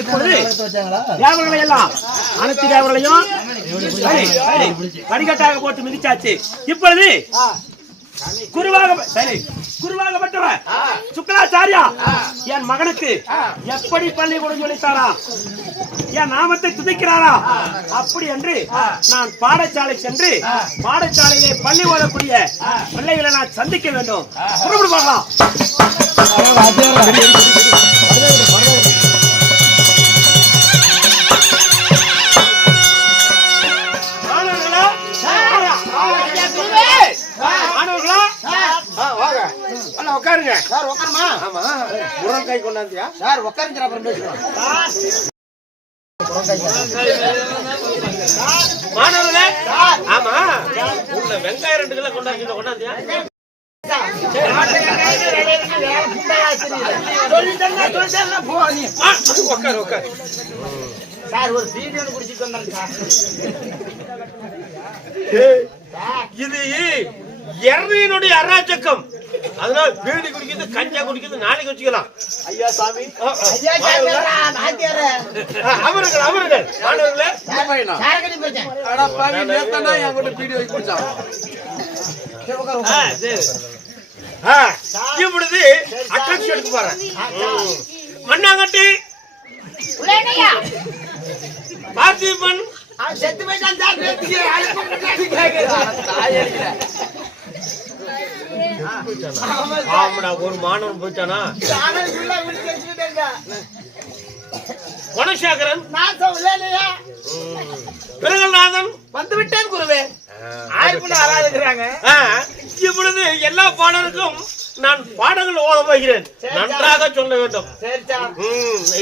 இப்பொழுது தேவர்களை எல்லாம் அனைத்து தேவர்களையும் படிக்கட்டாக போட்டு மிதிச்சாச்சு. இப்பொழுது குருவாகப்பட்டவன் சுக்கராச்சாரியா என் மகனுக்கு எப்படி பள்ளிக்கூடம் சொல்லித்தாரா, என் நாமத்தை துதிக்கிறாரா, அப்படி என்று நான் பாடசாலை சென்று பாடசாலையிலே பள்ளி ஓடக்கூடிய பிள்ளைகளை நான் சந்திக்க வேண்டும். பார்க்கலாம். உட்காருங்க சார். உட்காருமா? ஆமா முருங்கை கொண்டாந்தியா சார்? உட்காருங்க, அப்புறம் பேசுறோம். மாணவர்களே, ஆமா உள்ள வெங்காயம் 2 கிலோ கொண்டாந்தியா? உட்காரு. சார் ஒரு வீடியோ குடிச்சிட்டு வந்தாங்க சார். இது இரணியனுடைய அராஜகம். அதனால பீடி குடிக்கிறது, கஞ்சா குடிக்கிறது நாளைக்கு வச்சுக்கலாம். ஐயா சாமி, ஐயா நாட்டியார அமருங்கள் அமருங்கள். மாணவர்களே, சாரகடி போச்சேன். அட பாவி, நேத்தனா என் கூட வீடியோ குடிச்சான். இப்பொழுது அட்ராக்ஷன் எடுத்து போறேன். மண்ணாங்கட்டி பார்த்திபன் செத்து போயிட்டான் சார். ஒரு மாணவன் போயிட்டானா? குணசேகரன், பிரகல்நாதன் வந்து விட்டேன் குருவே. ஆராதுங்கிறாங்க. இப்பொழுது எல்லா பாடலுக்கும் நான் பாடங்கள் ஓத போகிறேன். நன்றாக சொல்ல வேண்டும்.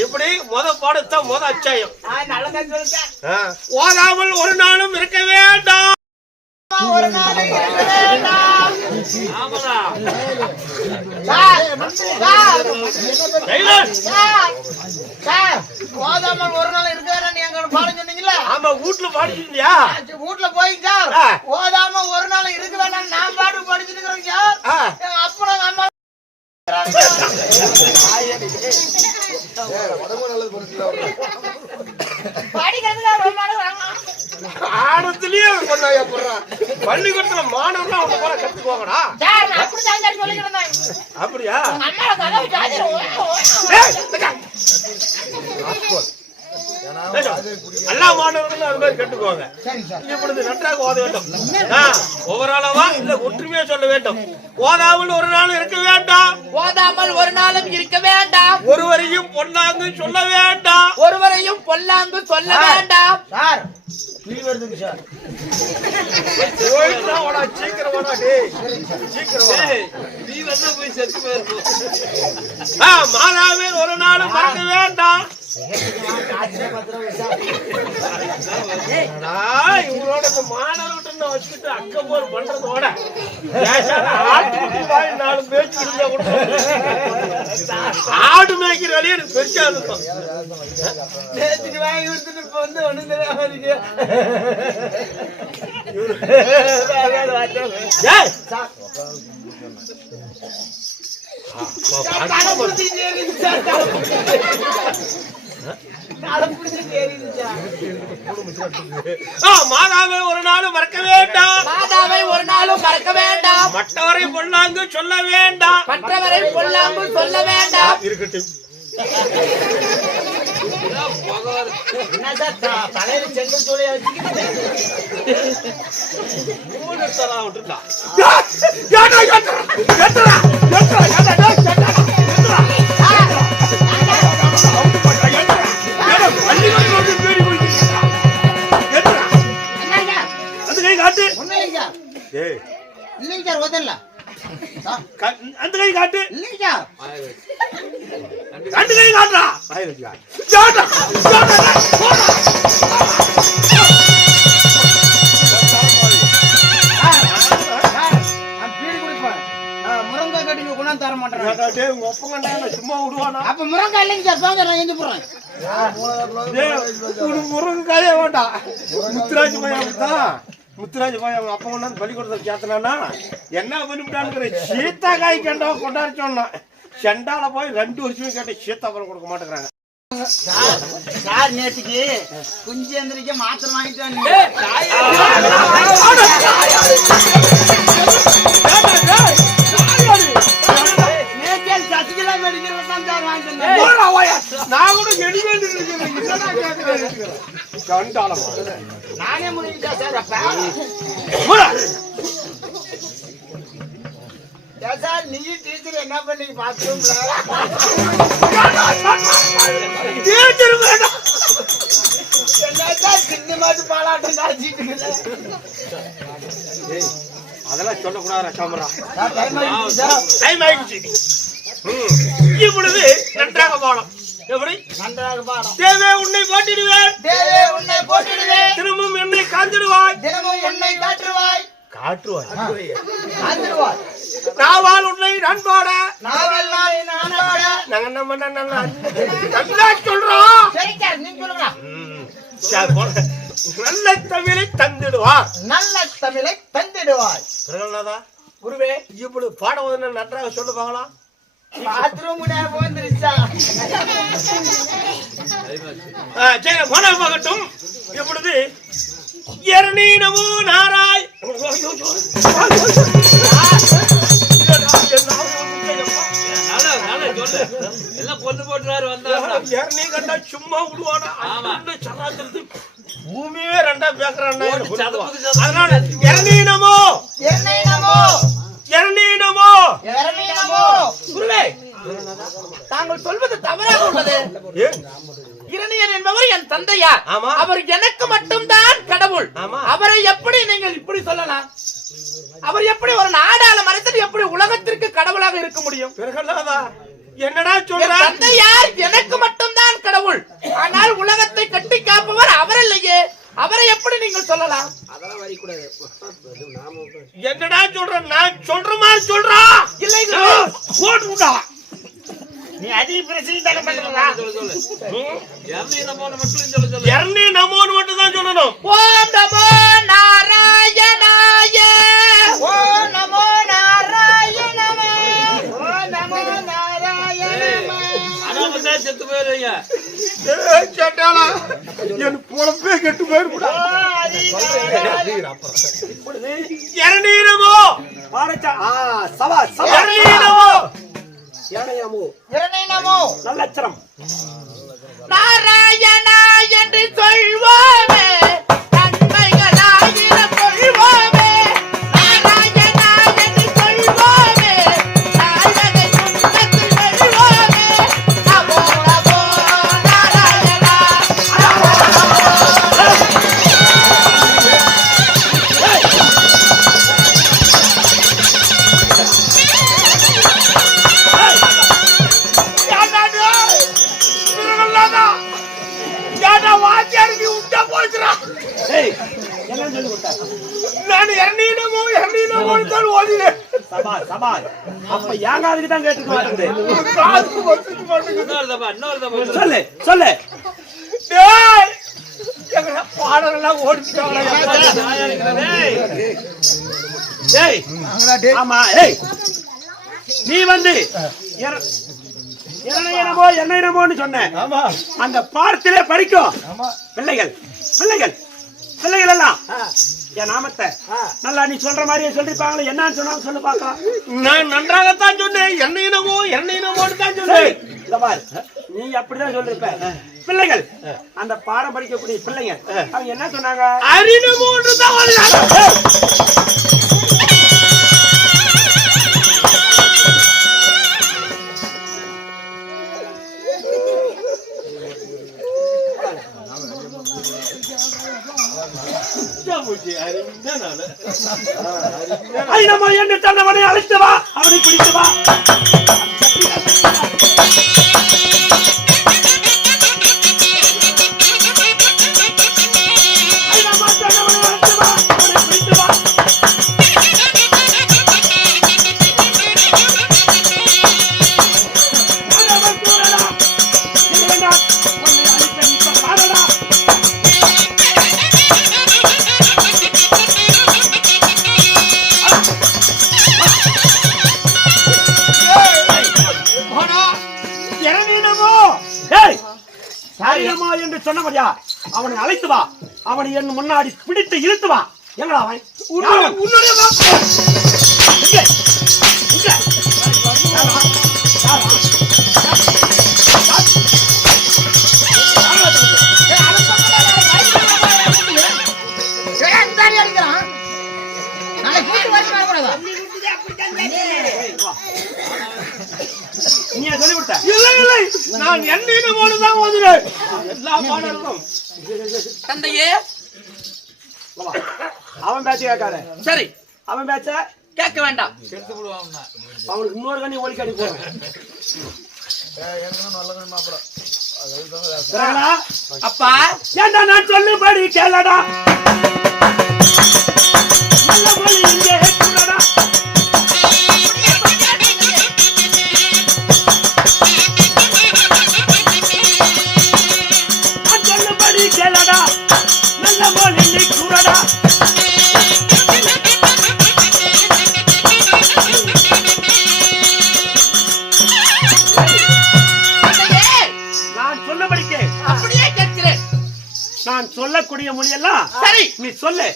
இப்படி பாடத்தான் அச்சாயம். ஓதாமல் ஒரு நாளும் இருக்க வேண்டாம். ஒரு நாள் இருக்க வேண்டாம். ஓதாமல் ஒரு நாள் இருக்க வேண்டாம். நீங்க பாடம் சொன்னீங்களா? ஆமா, வீட்டுல பாடிச்சிருந்தியா? வீட்டுல போயிட்டா ஓதாம ஒரு நாள் இருக்க வேண்டாம். நான் பாட்டு படிச்சுட்டு இருக்கிறேன் சார். எங்க அப்பா அம்மா ஆடத்திலேயே பள்ளிக்கூடத்துல மாணவர்கள் அவங்க போல கத்துக்குவாங்கடா. அப்படியா? எல்லா மாணவர்களும் அது மாதிரி கேட்டுக்கோங்க. சரி சார். இப்பொழுது நன்றாக ஓத வேண்டும். ஒவ்வொரு அளவா இல்ல ஒற்றுமையா சொல்ல வேண்டும். ஓதாமல் ஒரு நாள் இருக்க வேண்டாம். ஓதாமல் ஒரு நாளும் இருக்க வேண்டாம். ஒருவரையும் பொல்லாங்கு சொல்ல வேண்டாம். ஒருவரையும் பொல்லாங்கு சொல்ல வேண்டாம். சார் லீவ் எடுத்துங்க சார். போயிட்டு வாடா, சீக்கிரம் வாடா டேய். சீக்கிரம் வாடா. நீ வந்தா போய் செத்து போயிருப்போம். மாதாவே ஒரு நாள் மறக்க வேண்டாம். இவரோட மாணவர்கிட்ட வச்சுக்கிட்டு அக்க போர் பண்றதோட நாலு பேச்சு இருந்தா கூட ஆடு மேய்க்கிற வழியே எனக்கு பெருசா இருக்கும். நேத்துக்கு வாங்கி கொடுத்துட்டு இப்ப வந்து ஒண்ணு தெரியாம இருக்கு. மாதாவை ஒரு நாளும் மறக்க வேண்டாம். மாதாவை ஒரு நாளும் மறக்க வேண்டாம். மற்றவரை பொல்லாங்கு சொல்ல வேண்டாம். மற்றவரை பொல்லாங்கு சொல்ல வேண்டாம். இருக்கட்டும். என்ன சார் தலையில செங்கல் சோலையா வச்சுக்கிட்டு இல்லைங்க சார் ஓதல்ல அந்த கை காட்டு. இல்லைங்க சார் ரெண்டு கை காட்டுறா. முருங்கை கட்டிங்க கொண்டாந்து தர மாட்டேன். உங்க ஒப்பங்கண்டா சும்மா விடுவானா? அப்ப முருங்கை இல்லைங்க சார். போங்க நான் எஞ்சி போடுறேன். முருங்கைக்காயே வேண்டாம். முத்துராஜ் பையன் தான். முத்துராஜ் பையன் அவங்க அப்பா கொண்டாந்து பள்ளிக்கூடத்தை சேர்த்தனா என்ன பண்ணிவிட்டான்னு சீத்தா காய் கண்டா கொண்டாடி சொன்னான். செண்டால போய் 2 வருஷமே கேட்டு சீத்தாப்பழம் கொடுக்க மாட்டேங்கிறாங்க. சார் நேற்றுக்கு குஞ்சேந்திரிக்க மாத்திரம் வாங்கிட்டு சசிகலா மெடிக்கல் தான் சார் வாங்கிட்டு நான் கூட நானே முடிஞ்சா சார். அப்ப சார் நீ டீச்சர் என்ன பண்ணி பாத்ரூம்ல சின்ன மாட்டு பாலாட்டம் காய்ச்சிட்டு அதெல்லாம் சொல்லக்கூடாது. கேமரா டைம் ஆயிடுச்சு. இப்பொழுது நன்றாக பாடம். எப்படி நன்றாக பாடம். தேவே உன்னை போட்டிடுவேன். தேவே உன்னை போட்டிடுவேன். தினமும் என்னை காத்திடுவாய். தினமும் உன்னை காட்டுவாய். காட்டுவாய். காத்துருவாய். நாவால் உன்னை நான் பாட. நாவல் நாளை நான் பாட. நாங்க என்ன பண்ண நல்லா சொல்றோம். சரி சார் நீங்க சொல்லுங்க. நல்ல தமிழை தந்திடுவார். நல்ல தமிழை தந்திடுவாய். பிரகலாதா குருவே இப்பொழுது பாடம் நன்றாக சொல்ல பார்க்கலாம். பாத்ரூம் வந்துருச்சா? சரி மனம் ஆகட்டும். இப்பொழுது எரணி நமோ நாராய். எல்லாம் பொண்ணு போட்டுறாரு வந்தா எரணி கண்டா சும்மா விடுவானா? பூமியே 2ஆ பேக்குறான். அதனால எரணி நமோ. என்னை நமோ. எரணி நமோ. எரணி நமோ. குருவே, தாங்கள் சொல்வது தவறாக உள்ளது. இரணியன் என்பவர் என் தந்தையார். ஆமா. அவர் எனக்கு மட்டும்தான் கடவுள். ஆமா. அவரை எப்படி நீங்கள் இப்படி சொல்லலாம்? அவர் எப்படி ஒரு நாடாள மனிதன் எப்படி உலகத்திற்கு கடவுளாக இருக்க முடியும்? பிரகலாதா என்னடா என் சொல்ற? தந்தையார் எனக்கு மட்டும்தான் கடவுள். ஆனால் உலகத்தை கட்டி காப்பவர் அவர் இல்லையே. அவரை எப்படி நீங்கள் சொல்லலாம்? என்னடா சொல்ற? நான் சொல்ற மாதிரி சொல்றா இல்லை போட்டுடா. நீ அதிக பிரச்சனை தானே பண்றா? எரணி நமோன்னு மட்டும் சொல்லு. எரணி நமோன்னு மட்டும் தான் சொல்லணும். ஓம் நமோ நாராயணாய. ஓம் நமோ நாராயணமே. ஓம் நமோ நாராயணமே. அனாமத்தா செத்து போயிருவீங்க. கேட்டாளா என் பொழப்பே கெட்டு போயிருக்கூடா. எரணி நமோ. எரணி நமோ. இரணை நமோ. நல்லச்சரம். நாராயணா என்று சொல்வோமே சபால். அப்ப என் காதுக்கு தான் கேட்டுக்க மாட்டேங்குது. காதுக்கு வந்துட்டு மாட்டேங்குது. சொல்லு சொல்லு. டேய், எங்கடா பாடலாம் ஓடிட்டாங்களா? டேய் ஆமா ஏய் நீ வந்து என்னமோன்னு சொன்னேன். ஆமா அந்த பாடத்திலே படிக்கும் ஆமா பிள்ளைகள் பிள்ளைகள் பிள்ளைகள் எல்லாம் என் நாமத்தை நல்லா நீ சொல்ற மாதிரியே சொல்லிருப்பாங்களே. என்னன்னு சொன்னாலும் சொல்லு பாக்கலாம். நான் நன்றாகத்தான் சொன்னேன். என்னையினமோன்னு தான் சொன்னேன். இந்த பாரு நீ அப்படிதான் சொல்லிருப்ப. பிள்ளைகள் அந்த பாடம் படிக்கக்கூடிய பிள்ளைங்க அவங்க என்ன சொன்னாங்க? அரினமோன்னு தான் வந்தாங்க. நம்ம என்று தன்னவனை அழைத்து வா, அவனை பிடித்து வா. என்று சொன்னபடியா அவனை அழைத்து வா, அவனை என் முன்னாடி பிடித்து இழுத்து வா. எங்கடா அவன்? உன்னுடைய நீ சொல்லி விட்ட? இல்லை இல்லை, நான் என்னையினமோன்னு தான் ஓதுனேன். எல்லா பாடலும் தந்தையே. அவன் பேச்ச கேட்காத. சரி, அவன் பேச்ச கேட்க வேண்டாம். அவனுக்கு இன்னொரு கண்ணி ஒலிக்க அடி போவேன். அப்பா ஏண்டா நான் சொல்லுபடி கேளடா. நல்ல மொழி இங்கே கூடடா. சொல்லுபடி கேளடா, நல்ல மொழி இங்கே கூடடா. அப்படியே கேட்கிறேன். நான் சொல்லக்கூடிய மொழியெல்லாம் சரி நீ சொல்லு.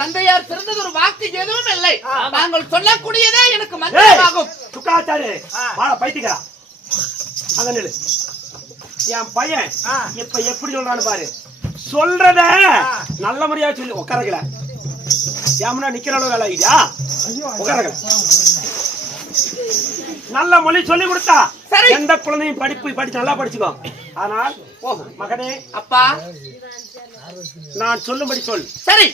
தந்தையார் சிறந்தது ஒரு வாக்கு எதுவும் இல்லை. நாங்கள் சொல்லக்கூடியதே எனக்கு மந்திரமாகும். சுக்காச்சாரு வாழ பைத்திக்கிறா. அங்க நில்லு. என் பையன் இப்ப எப்படி சொல்றான்னு பாரு. சொல்றத நல்ல முறையா சொல்லி உட்காரக்கல. ஏம்னா நிக்கிற அளவு வேலை ஆகியா? உட்காரக்கல. நல்ல மொழி சொல்லி கொடுத்தா சரி. எந்த குழந்தையும் படிச்சு நல்லா படிச்சுக்கோ. ஆனால் மகனே, அப்பா நான் சொல்லும்படி சொல். சரி.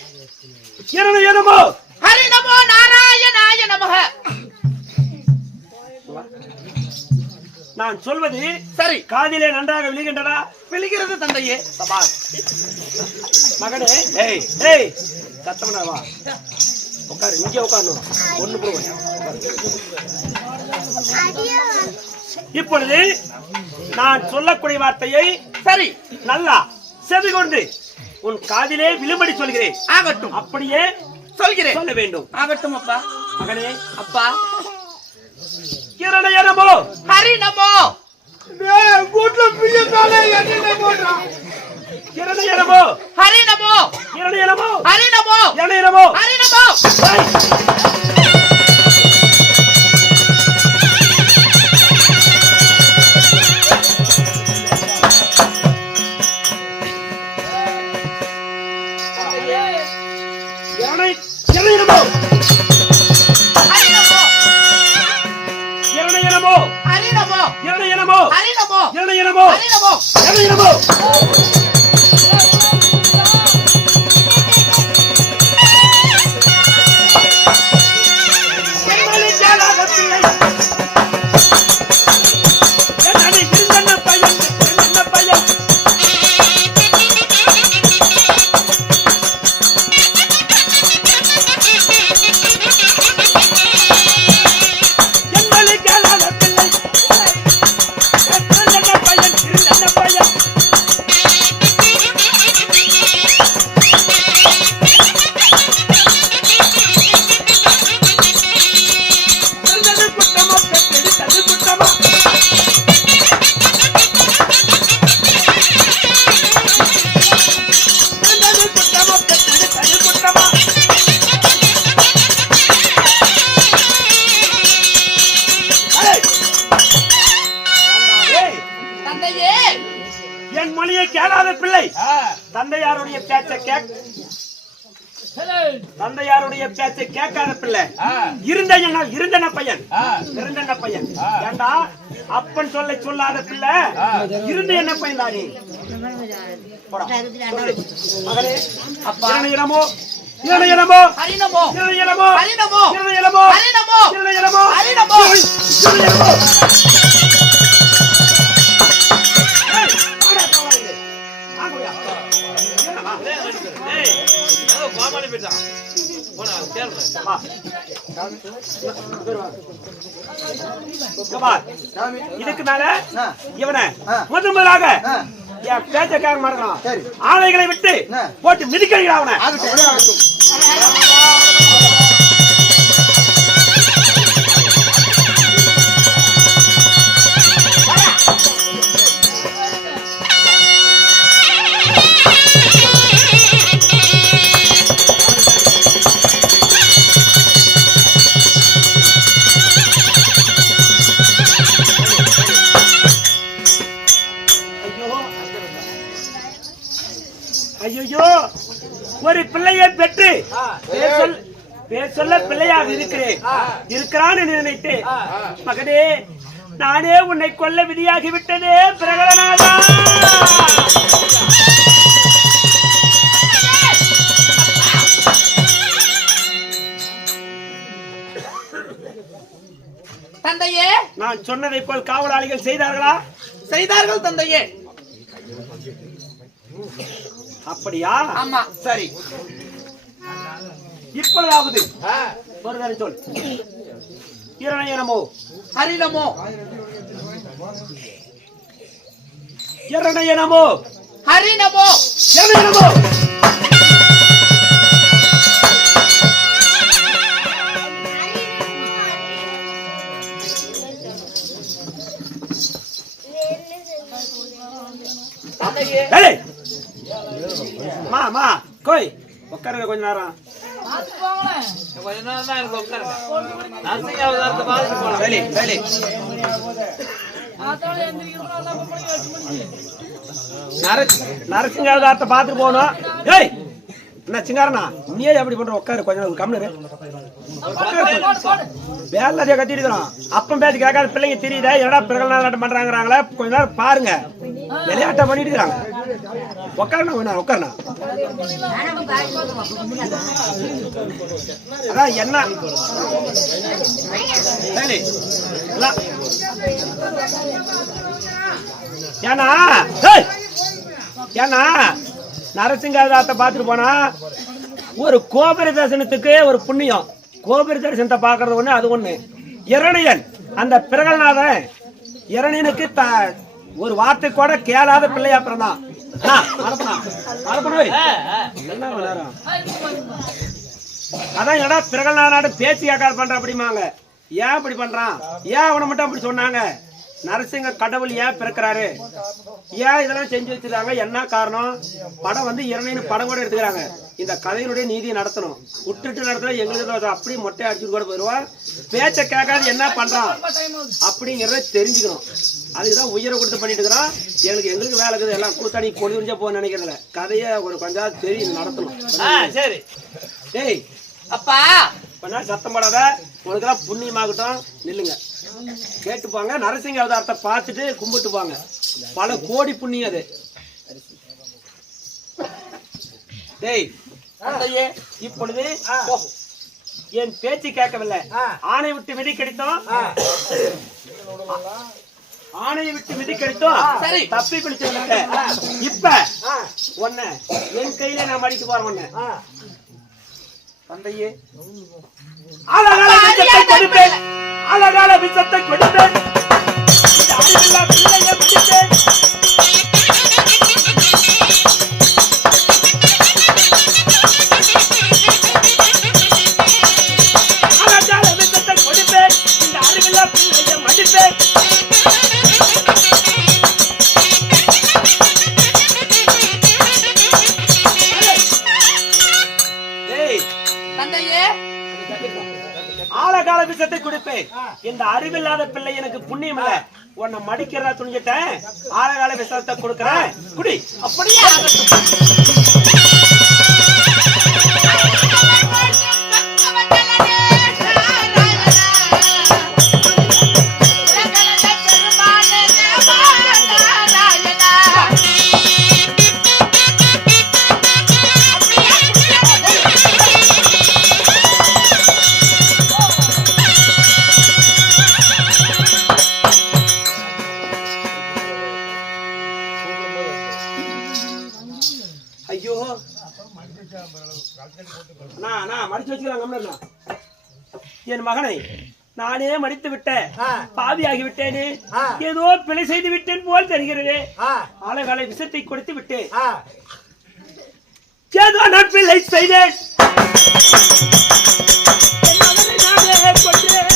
என்னமோ ஹரி நமோ நாராயணாய நமஹ. நான் சொல்வது சரி. காதிலே நன்றாக விழுகின்றதா? விழுகிறது தந்தையே. சபாஷ் மகனே. ஏய் ஏய் சத்தமனா வா. உட்காரு, இங்கே உட்காரணும். ஒண்ணு போடுவோம். இப்பொழுது நான் சொல்லக்கூடிய வார்த்தையை சரி நல்லா செவி கொண்டு உன் காதிலே விழும்படி சொல்கிறேன். ஆகட்டும். அப்படியே சொல்கிறேன். சொல்ல வேண்டும். ஆகட்டும் அப்பா. மகனே, அப்பா கிரணயனமோ ஹரி நமோ. வீட்டுல பிள்ளைக்காலே என்ன போடுறான்? கிரணயனமோ ஹரி நமோ. கிரணயனமோ ஹரி நமோ. கிரணயனமோ ஹரி நமோ. கிரணயனமோ ஹரி நமோ. கிரணயனமோ ஹரி நமோ. கிரணயனமோ ஹரி நமோ. கிரணயனமோ ஹரி நமோ. கிரணயனமோ. என் மொழியை கேளாத பிள்ளை தந்தையாருடைய பேச்சை கேட்காத பிள்ளை இருந்தன பையன் ஏண்டா அப்பன் சொல்ல சொல்லாத பிள்ளை இருந்த என்ன பையன் தானே மகளே அப்பா இரணமோ ஹரிநமோ இதுக்கு மேல இவனை முதலாக என் பேச்சக்காக மாட்டான் ஆலைகளை விட்டு போட்டு மிதிக்கிறான் அவனை. ஐயோ ஒரு பிள்ளையை பெற்று பேர் சொல்ல பிள்ளையாக இருக்கிறான்னு நினைத்து மகனே நானே உன்னை கொல்ல விதியாகி விட்டதே பிரகடனாதா. தந்தையே, நான் சொன்னதை போல் காவலாளிகள் செய்தார்களா? செய்தார்கள் தந்தையே. அப்படியா? ஆமா. சரி, இப்பொழுதாவது ஒரு தடவை சொல். இரணயனமோ ஹரிநமோ இரணயனமோ ஹரிநமோ இரணயனமோ. மா கோய் உட்காருங்க கொஞ்ச நேரம். நரசிங்க அவதாரத்தை பார்த்துட்டு போகணும். ஏய் என்ன சிங்காரனா நீ எப்படி பண்ற? உட்காரு கொஞ்ச நேரம் கம்னு வேலையா கத்திட்டு இருக்கிறோம். அப்பம் பேச்சு கேட்காத பிள்ளைங்க தெரியுதா? என்னடா பிரகடனம் பண்றாங்கிறாங்களே, கொஞ்ச நேரம் பாருங்க. விளையாட்டா பண்ணிட்டு இருக்காங்க. உட்காரணா கொஞ்ச நேரம் உட்காரணா. அதான் என்ன ஏன்னா ஏன்னா நரசிங்காவதாரத்தை பார்த்துட்டு போனா ஒரு கோபுர தரிசனத்துக்கு ஒரு புண்ணியம். கோபுர தரிசனத்தை பார்க்கறது ஒண்ணு, அது ஒண்ணு. இரணியன் அந்த பிரகல்நாதன் இரணியனுக்கு ஒரு வார்த்தை கூட கேளாத பிள்ளையா பிறந்தான். அதான் என்னடா பிரகல்நாத பேச்சு கேட்காத பண்ற அப்படிமாங்க. ஏன் அப்படி பண்றான்? ஏன் அவனை மட்டும் அப்படி சொன்னாங்க? நரசிங்க கடவுள் ஏன் பிறக்கிறாரு? ஏன் இதெல்லாம் செஞ்சு வச்சிருக்காங்க? என்ன காரணம்? படம் வந்து இரணியன் படம் கூட எடுத்துக்கிறாங்க. இந்த கதையினுடைய நீதியை நடத்தணும். விட்டுட்டு நடத்தணும். எங்களுக்கு அப்படி மொட்டை அடிச்சுட்டு கூட போயிடுவோம். பேச்ச கேட்காது என்ன பண்றான் அப்படிங்கறத தெரிஞ்சுக்கணும். அதுக்குதான் உயிரை கொடுத்து பண்ணிட்டு இருக்கிறோம். எங்களுக்கு வேலை இருக்குது. எல்லாம் கூத்தாடி கொடி உறிஞ்சா போக நினைக்கிறதில்ல. கதையை ஒரு கொஞ்சம் தெரியும் நடத்தணும். சரி. டேய் அப்பா கொஞ்ச சத்தம் போடாத. உனக்கெல்லாம் புண்ணியமாகட்டும். நில்லுங்க கேட்டுப்பாங்க. நரசிங்க அவதாரத்தை பார்த்துட்டு கும்பிட்டு போங்க. பல கோடி புண்ணியம் அது. டேய் இப்பொழுது என் பேச்சு கேட்கவில்லை. ஆணை விட்டு விதி கிடைத்தோம். ஆணையை விட்டு விதி கிடைத்தோம். சரி தப்பி பிடிச்சு இப்ப ஒன்ன என் கையில நான் மடிக்க போறேன். ஒண்ணு தந்தையே அழகால விஷத்தை கொடுப்பேன். அழகால விஷத்தை கொடுப்பேன். அறிவில்லா பிள்ளையை பிடிப்பேன். அழகால விஷத்தை கொடுப்பேன். இந்த அறிவில்லா பிள்ளையை மடிப்பேன். ஆழகால விஷத்தை கொடுப்பேன். இந்த அறிவில்லாத பிள்ளை எனக்கு புண்ணியம் இல்ல. உன்னை மடிக்கிறதா துணிஞ்சிட்டேன். ஆழகால விஷத்தை கொடுக்கறேன், குடி. அப்படியே ஆகட்டும். ஐயோ, நான் மடிச்சு வச்சுக்கிறேன். என் மகனை நானே மடித்து விட்டேன், பாவியாகி விட்டேனே, ஏதோ பிழை செய்து விட்டேன் போல் தெரிகிறது. ஆழகாலை விஷத்தை கொடுத்து விட்டேன், ஏதோ நான் பிழை செய்தேன். என் மகனை நானே கொன்றேன்.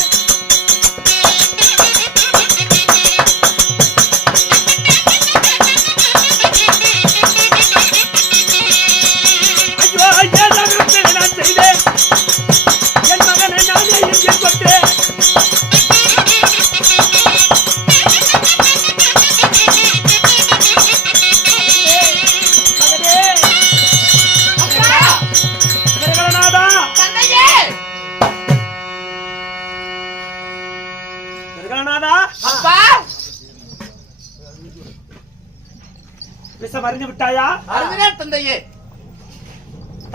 விஷம் அறிந்து விட்டாயா? அறிவினேன் தந்தையே.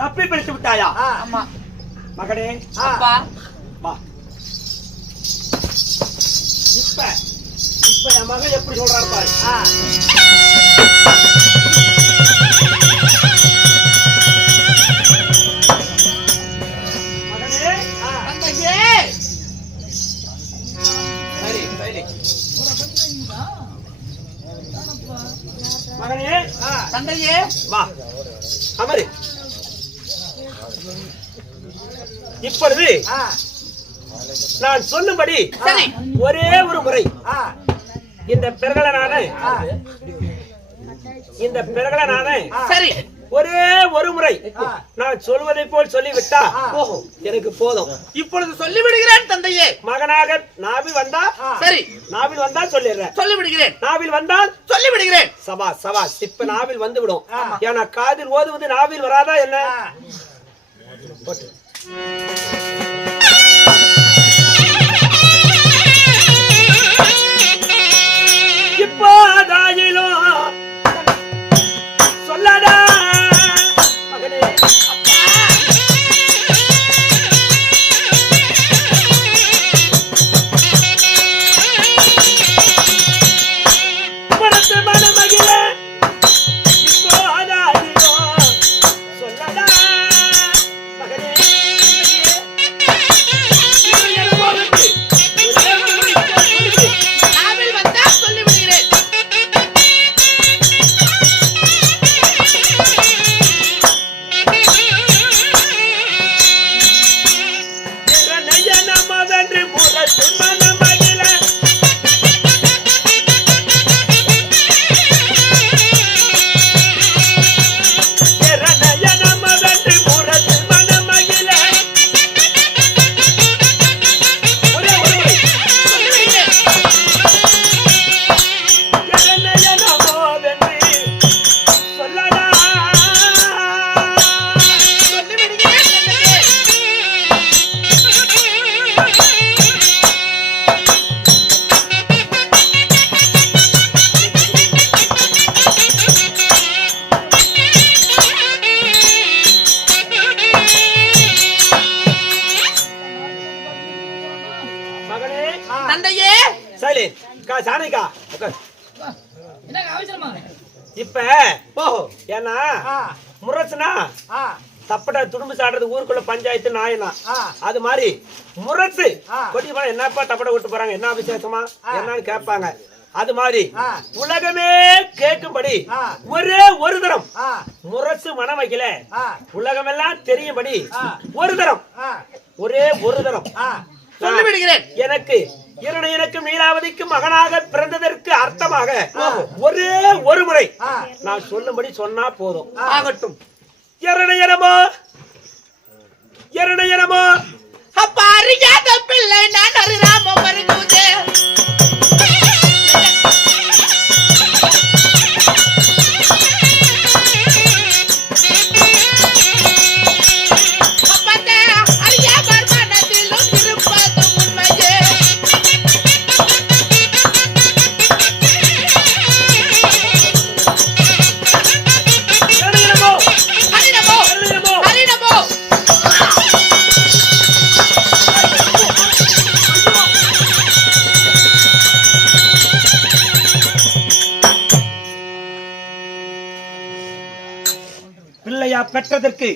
தப்பி பிடித்து விட்டாயா? ஆமா மகனே, அப்பா. வா. இப்ப என் மகன் எப்படி சொல்றாரு பாரு. மகனே, தந்தையே. சரி சரி. மகனே, தந்தையே. வா, அமரு. இப்பொழுது நான் சொல்லும்படி சரி. ஒரே ஒரு முறை இந்த பிறகலனான சரி. ஒரே ஒரு முறை நான் சொல்வதை போல் சொல்லிவிட்டா எனக்கு போதும். இப்பொழுது சொல்லிவிடுகிறேன் தந்தையே. மகனாக நாவில் வந்தா சரி. நாவில் வந்தா சொல்லிடுறேன். சொல்லிவிடுகிறேன். நாவில் வந்தால் சொல்லிவிடுகிறேன். சபா சபா. இப்ப நாவில் வந்து விடும். ஏன்னா காதில் ஓதுவது நாவில் வராதா என்ன? போட்டு இப்போதாயிலும் சொல்லடா மகனே. மனத்து மனமகிழ இப்போதாயிலும் சொல்லடா மகனே. நாவில் வந்தா சொல்லிவிடுகிறேன். நயனமவென்று புறத்து மனமகிழ நயனமவென்று புறத்து மனமகிழ நயனமோவென்று சொல்லடா. சொல்லிவிடுகிறேன் தந்தையே. மகனே, தந்தையே. சரி சாணிக்கா உட்கார். என்னங்க அவசரமா? இப்ப ஏன்னா முரசுனா தப்பட துடும்பு சாடுறது ஊருக்குள்ள பஞ்சாயத்து நாயனா. அது மாதிரி முரசு கொட்டி போனா என்னப்பா தப்பட விட்டு போறாங்க, என்ன விசேஷமா என்னன்னு கேட்பாங்க. அது மாதிரி உலகமே கேட்கும்படி ஒரே ஒரு தரம் முரசு மனம் வைக்கல, உலகமெல்லாம் தெரியும்படி ஒரு தரம், ஒரே ஒரு தரம் சொல்லிவிடுகிறேன். எனக்கு எனக்கு மீளாவதிக்கு மகனாக பிறந்ததற்கு அர்த்தமாக ஒரே ஒரு முறை நான் சொல்லும்படி சொன்னா போதும். ஆகட்டும். எரணயனமோ அப்பா அறியாத பிள்ளை நான் அறியாம வருகுதே. பிள்ளையா பெற்றதற்கு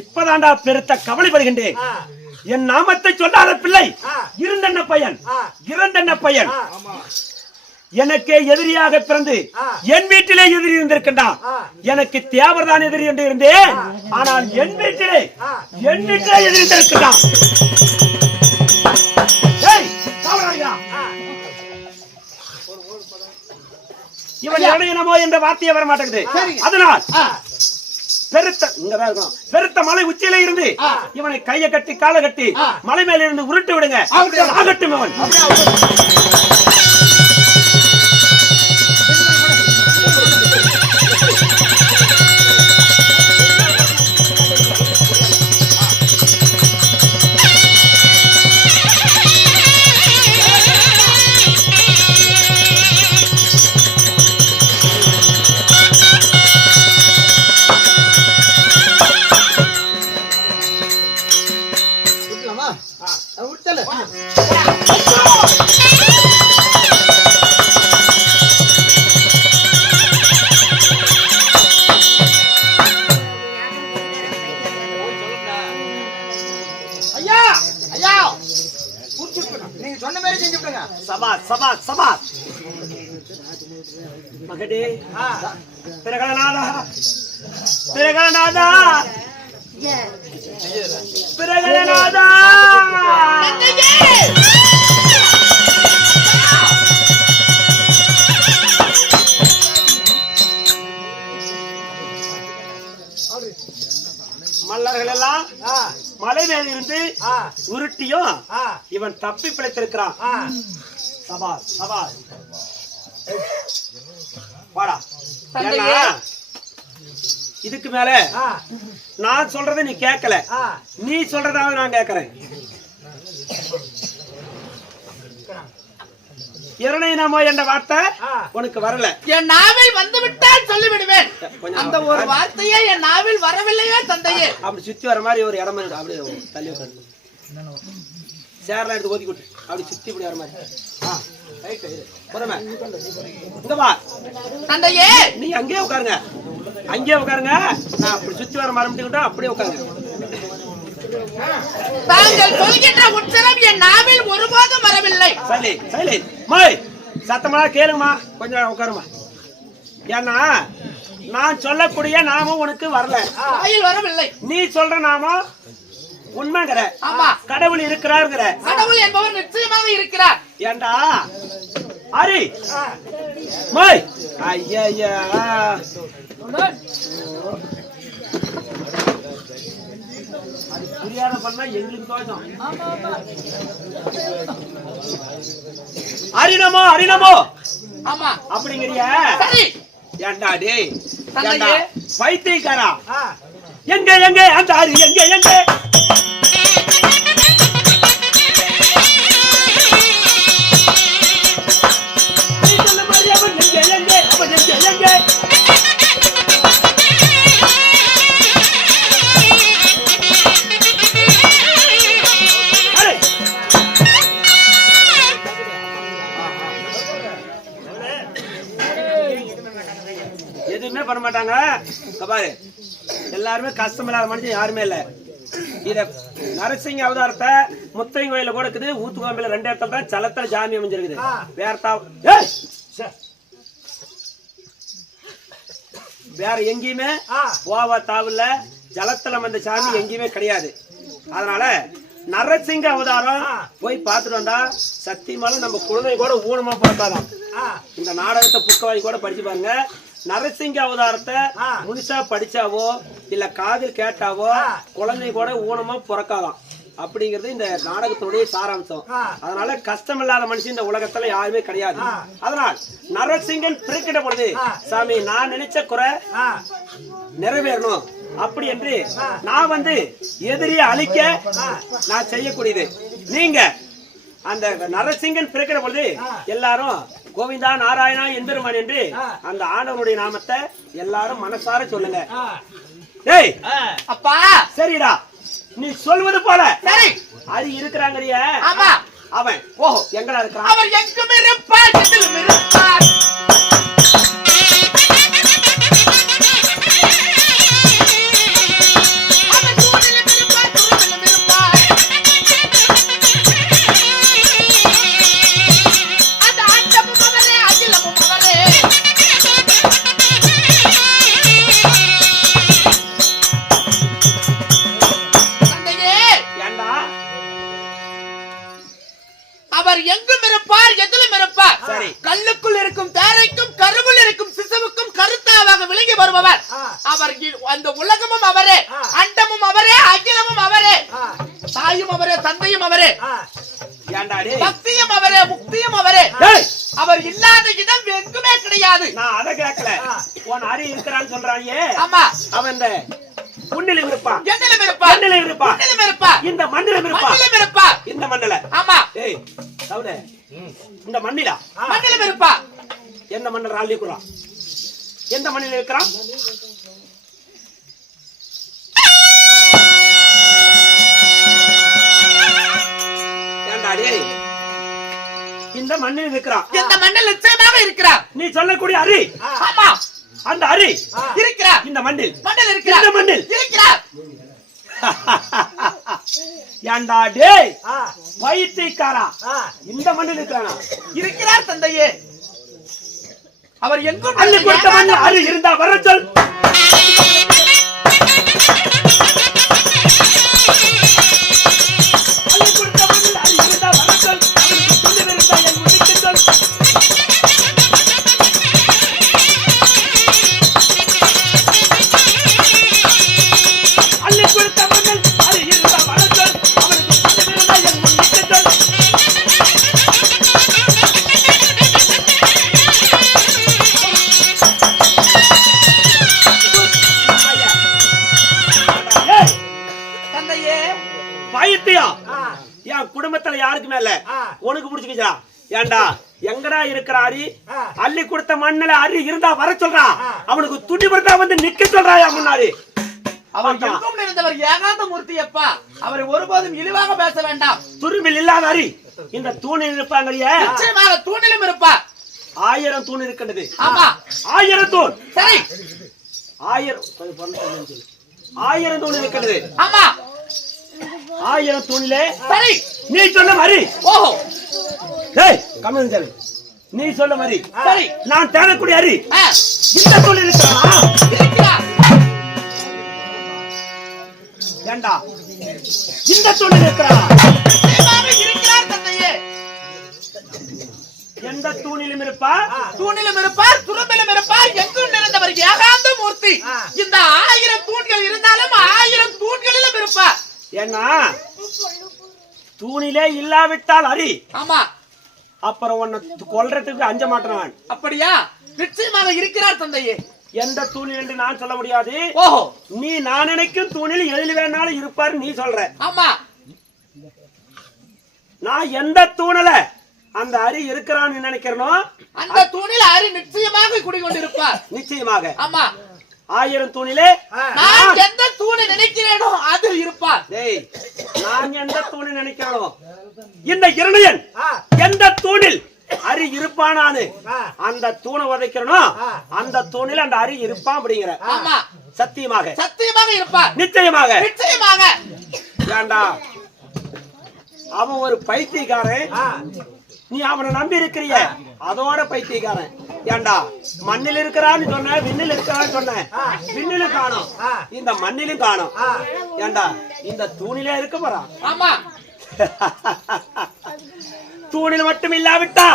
இப்பதாண்டா பெருத்த கவலைப்படுகின்றேன். என் நாமத்தை சொல்லாத பிள்ளை இருந்தென்ன பயன், இறந்தென்ன பயன்? எனக்கே எதிரியாக பிறந்து என் வீட்டிலே எதிரி இருந்திருக்கின்றான். எனக்கு தேவர்தான் எதிரி என்று இருந்தேன். ஆனால் என் வீட்டிலே எதிரி இருந்திருக்கின்றான். இவன் இளைஞனமோ என்ற வார்த்தையே வர மாட்டேங்குது. அதனால் பெருத்த மலை உச்சியில இருந்து இவனை கையை கட்டி காலை கட்டி மலை மேல இருந்து உருட்டு விடுங்க. ஆகட்டும். இவன் நீங்க சொன்ன மாதிரி செஞ்சுட்டுங்க. சபாஸ் மகடே, பிரகலநாதா மல்லர்கள் எல்லாம் மலை மேல இருந்து உருட்டியும் இவன் தப்பி பிழைத்திருக்கிறான். சபாஸ் வாடா. இதுக்கு மேல நான் சொல்றத நீ கேட்கல, நீ சொல்றதாவது நான் கேட்கிறேன். இரணயனமோ என்ற வார்த்தை உனக்கு வரல. என் நாவில் வந்து விட்டால் சொல்லிவிடுவேன். அந்த ஒரு வார்த்தையே என் நாவில் வரவில்லையா தந்தையே? அப்படி சுத்தி வர மாதிரி ஒரு இடம் இருக்கு. அப்படியே தள்ளி உட்காந்து சேர்லாம் எடுத்து ஒதுக்கி விட்டு அப்படி சுத்தி இப்படி வர மாதிரி. தந்தையே, நீ அங்கேயே உட்காருங்க. நான் அப்படி சுத்தி வர மரம்பிட்டு அப்படியே உட்காருங்க. தாங்கள் சொல்கின்ற உச்சரம் என் நாவில் ஒருபோதும் வரவில்லை. சத்தமா கேளுமா, கொஞ்சம் உட்காருமா. ஏன்னா நான் சொல்லக்கூடிய நாமம் உனக்கு வரல, வரவில்லை. நீ சொல்ற நாமம் உண்மைங்கிற. ஆமா, கடவுள் இருக்கிறார்ங்கிற. கடவுள் என்பவர் நிச்சயமாக இருக்கிறார். ஏண்டா ஹரி மாய் ஐயா அது புரியாத பண்ணா எங்களுக்கு தோஷம். அரிணமோ ஆமா அப்படிங்கிறியா? சரி. ஏண்டா டேய் தந்தையே, பைத்தியக்காரா, எங்க அந்த ஹரி எங்க எதுவுமே பண்ண மாட்டாங்க. பாரு, எல்லாருமே கஷ்டம் இல்லாத மனுஷன் யாருமே இல்ல. இத நரசிங்க அவதாரத்தை முத்தையன் கோயில கூட இருக்குது. ஊத்துக்கோம்பையில 2 இடத்துல தான் சலத்துல ஜாமி அமைஞ்சிருக்குது. வேற எங்கேயுமே ஓவா தாவுல ஜலத்துல வந்த சாமி எங்கேயுமே கிடையாது. அதனால நரசிங்க அவதாரம் போய் பார்த்துட்டு வந்தா சத்தியமால நம்ம குழந்தை கூட ஊனமா பார்த்தாதான். இந்த நாடகத்தை புக்க வாங்கி கூட படிச்சு பாருங்க. நரசிங்க அவதாரத்தை முழுசா படிச்சாவோ இல்ல காதில் கேட்டாவோ குழந்தை கூட ஊனமா பிறக்காதான். அப்படிங்கிறது இந்த நாடகத்தினுடைய சாராம்சம். அதனால கஷ்டம் இல்லாத மனுஷன் இந்த உலகத்துல யாருமே கிடையாது. அதனால் நரசிங்கன் பிறக்கிட்ட பொழுது சாமி நான் நினைச்ச குறை நிறைவேறணும் அப்படி என்று நான் எதிரியை அழிக்க நான் செய்யக்கூடியது. நீங்க அந்த நரசிங்கன் பிறக்கிற பொழுது எல்லாரும் கோவிந்தா நாராயணா எம்பெருமான் என்று அந்த ஆண்டவனுடைய நாமத்தை எல்லாரும் மனசார சொல்லுங்க. டேய் அப்பா, சரிடா, நீ சொல்வது போல சரி. அது இருக்கிறாங்கறிய. ஆமா, அவன் ஓஹோ எங்கடா இருக்கிறான்? அவர் எங்கும் இருப்பார், எதிலும் இருப்பார். அவர் இல்லாத இடம் எங்குமே கிடையாது. நான் அதை கேட்கல. உன் அரி இருக்கிறான்னு சொல்றாயே. ஆமா. அவன் இந்த புண்ணிலும் இருப்பான், என்னிலும் இருப்பான், மண்ணிலும் இருப்பான், என்னிலும் இருப்பான், இந்த மண்ணிலும் இருப்பான், மண்ணிலும் இருப்பான், இந்த மண்ணில. ஆமா. ஏய் கவுனே, இந்த மண்ணிலா மண்ணிலும் இருப்பான். எந்த மண்ணில் ஆள்லிக்குறான்? எந்த மண்ணில் இருக்கிறான்? இந்த மண்ணில் இருக்கிறான். இந்த மண்ணில் நிச்சயமாக இருக்கிறார். நீ சொல்லக்கூடிய அரி, ஆமா, அந்த அரி இருக்கிறார். இந்த மண்ணில், மண்ணில் இருக்கிறார். இந்த மண்ணில் இருக்கிறார். ஏண்டா டேய் பைத்தியக்காரா, இந்த மண்ணில் இருக்கிறானா? இருக்கிறார் தந்தையே. அவர் எங்கும் அள்ளி கொடுத்த மண்ணில் அரி இருந்தா வர சொல். அள்ளி கொடுத்த மண்ணில் அரி இருந்தா வர சொல். அவனுக்கு துணி இருந்தா என் முடிக்க சொல். அள்ளி கொடுத்த மண்ணில் அரி இருந்தா வர சொல். அவனுக்கு துணி இருந்தா என் முடிக்க சொல். தந்தையே. பைத்தியம், என் குடும்பத்துல யாருக்கு மேல உனக்கு பிடிச்சுக்கிச்சா? ஏண்டா எங்கடா இருக்கிற அரி? அள்ளி கொடுத்த மண்ணில அரி இருந்தா வர சொல்றா. அவனுக்கு துணி கொடுத்தா வந்து நிக்க சொல்றாயா முன்னாடி. அவர் எங்கும் இருந்தவர் ஏகாந்த மூர்த்தி அப்பா. அவரை ஒருபோதும் இழிவாக பேச வேண்டாம். துரும்பில் இல்லாத அரி இந்த தூணில் இருப்பாங்களையே. நிச்சயமாக தூணிலும் இருப்பார். 1000 தூண் இருக்கின்றது. ஆமா. 1000 தூண். சரி. 1000 தூண் இருக்கின்றது. ஆமா. 1000 தூணிலே சரி. நீ சொல்ல மாதிரி. ஓஹோ. டேய் கமெண்ட் சொல்லு. நீ சொல்ல மாதிரி. சரி. நான் தேடக்கூடிய அரி ஆ, இந்த தூண் இருக்கிறானா? இருக்கிறார். ஏண்டா இந்த தூண் இருக்கிறானா? நிச்சயமாக இருக்கிறார் தந்தையே. எந்த தூணிலும் இருப்பா? தூணிலும் இருப்பார், துரும்பிலும் இருப்பார். எங்கும் நிறைந்தவர் ஏகாந்த மூர்த்தி. இந்த 1000 தூண்கள் இருந்தாலும் 1000 தூண்களிலும் இருப்பார். ஏன்னா தூணிலே இல்லாவிட்டால் அரி. ஆமா. அப்புறம் உன்னை கொல்றதுக்கு அஞ்ச மாட்டான். அப்படியா? நிச்சயமாக இருக்கிறார் தந்தையே. எந்த தூணில் என்று நான் சொல்ல முடியாது. ஓஹோ. நீ நான் நினைக்கும் தூணில் எதில் வேணாலும் இருப்பார் நீ சொல்ற. ஆமா. நான் எந்த தூணல அந்த அரி இருக்கிறான்னு நினைக்கிறனோ அந்த தூணில் அரி நிச்சயமாக குடிகொண்டிருப்பார். நிச்சயமாக. ஆமா. 1000 தூணிலே நான் எந்த தூணை நினைக்கிறேனோ அதில் இருப்பார். டேய் நான் எந்த தூணை நினைக்கிறனோ இந்த இரணையன் எந்த தூணில் அரி இருப்பானானு அந்த தூணை உதைக்கிறனோ அந்த தூணில் அந்த அரி இருப்பான் அப்படிங்கிற. ஆமா. சத்தியமாக. சத்தியமாக இருப்பார். நிச்சயமாக. நிச்சயமாக. ஏண்டா அவன் ஒரு பைத்தியக்காரன், நீ அவனை நம்பி இருக்கிறிய அதோட பைத்தியக்காரன். ஏண்டா மண்ணில் இருக்கிறான்னு சொன்ன, விண்ணில் இருக்கிறான்னு சொன்ன, விண்ணிலும் காணும் இந்த மண்ணிலும் காணும். ஏண்டா இந்த தூணிலே இருக்க போறான். ஆமா. தூணில் மட்டும் இல்லாவிட்டா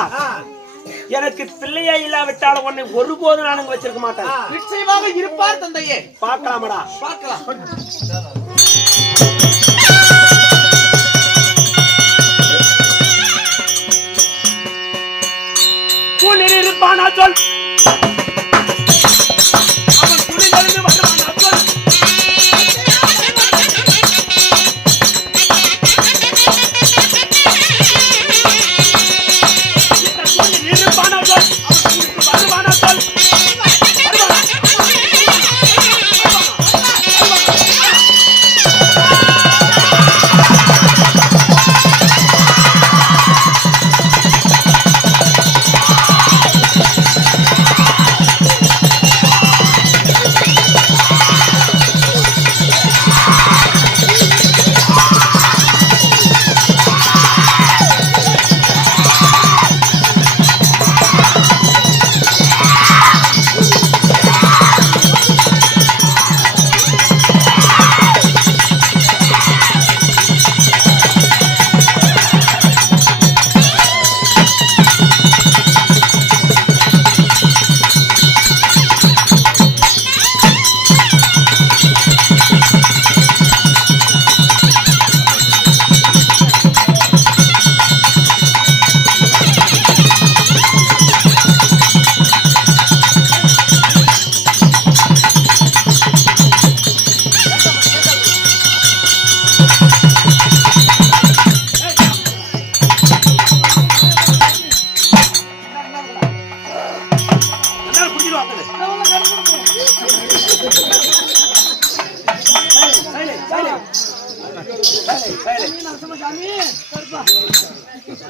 எனக்கு பிள்ளையே இல்லாவிட்டாலும் உன்னை ஒருபோதும் நான் வச்சிருக்க மாட்டேன். நிச்சயமாக இருப்பார் தந்தையே. பார்க்கலாமடா. பார்க்கலாம். தூணில் இருப்பானா சொல். அவன் துணிலிருந்து வருவானா சொல். இந்த தூணில் இருப்பானா சொல். அவன் துணிக்கு வருவானா சொல்.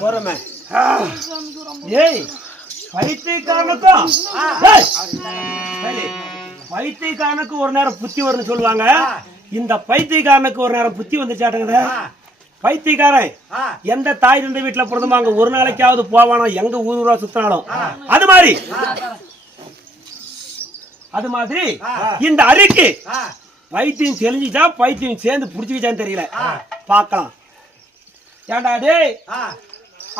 போறமே ஏய் பைத்தியக்காரனுக்கும் பைத்தியக்காரனுக்கு ஒரு நேரம் புத்தி வரும்னு சொல்லுவாங்க. இந்த பைத்தியக்காரனுக்கு ஒரு நேரம் புத்தி வந்து சாட்டுங்க. பைத்தியக்காரன் எந்த தாய் தந்தை வீட்டுல பிறந்தமாங்க ஒரு நாளைக்காவது போவானோ எங்க ஊரூரா சுத்தினாலும் அது மாதிரி இந்த அரிக்கு பைத்தியம் தெளிஞ்சுச்சா பைத்தியம் சேர்ந்து புடிச்சுக்கிச்சான்னு தெரியல. பார்க்கலாம். ஏண்டா டேய்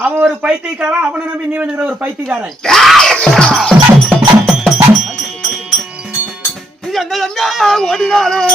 அவன் ஒரு பைத்தியக்காரன், அவனை நம்பி நீ வந்துக்கிற ஒரு பைத்தியக்காரன். எங்க ஓடினாலும்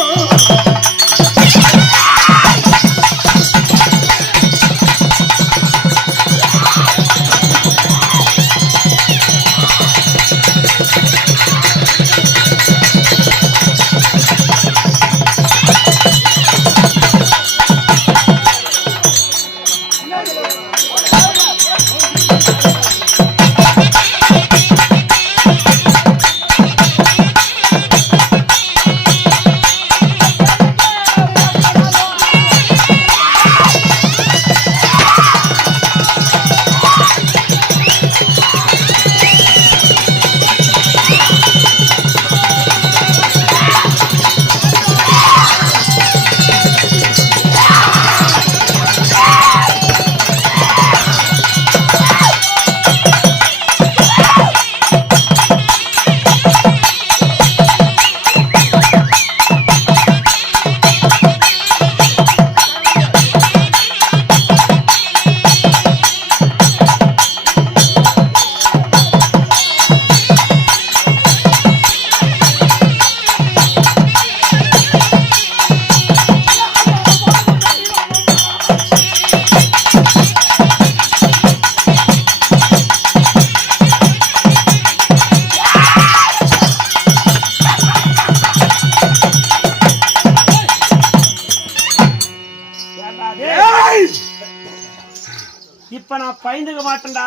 இப்ப நான் பயந்துக்க மாட்டேன்டா.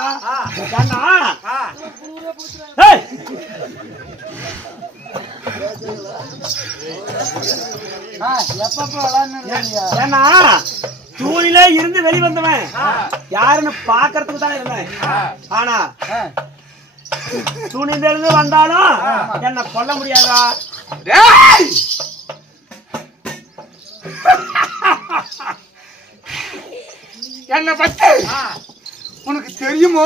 ஏன்னா தூணில இருந்து வெளிவந்தவன் யாருன்னு பாக்குறதுக்கு தான் இருந்தேன். ஆனா தூணில இருந்து வந்தாலும் என்ன கொல்ல முடியாதா? என்ன பத்தி உனக்கு தெரியுமோ?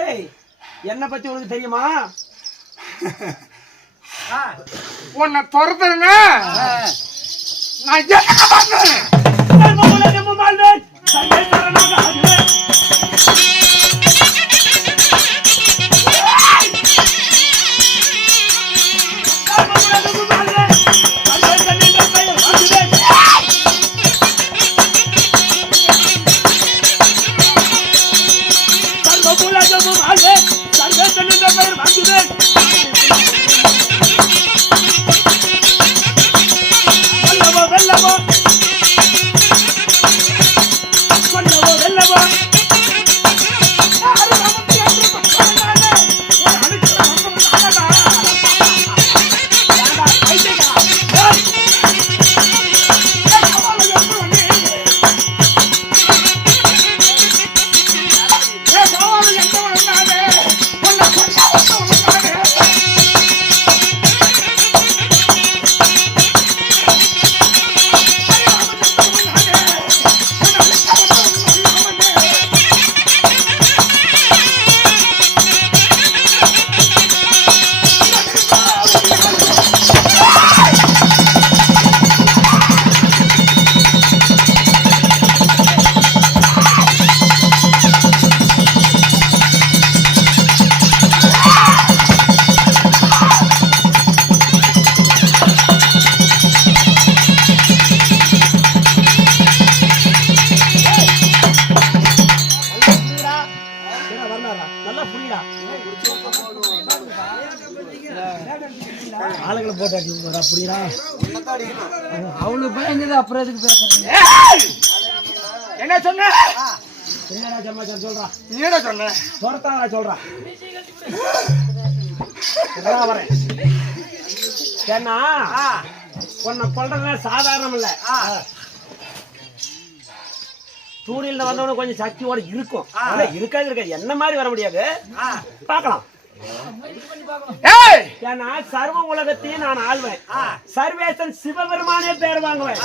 ஏய் என்ன பத்தி உனக்கு தெரியுமா? உன்னை துரத்துறேங்க நான் என்ன பண்றேன்? ஆளுங்களை போட்டு புரியுதா? அவளுக்கு பயங்குது. அப்புறம் எதுக்கு பேசுறீங்க? என்ன சொன்ன? என்னடா சமாச்சாரம் சொல்றா? நீடா சொன்ன சொரத்தான் சொல்றா. வரேன். ஏன்னா உன்னை கொல்றதுனா சாதாரணம் இல்ல. தூணில வந்தவனும் கொஞ்சம் சக்தியோட இருக்கும். இருக்காது என்ன மாதிரி வர முடியாது. பார்க்கலாம். ஏன்னா சர்வ உலகத்தையும் நான் ஆள்வேன். சர்வேசன் சிவபெருமானே பேர் வாங்குவேன்.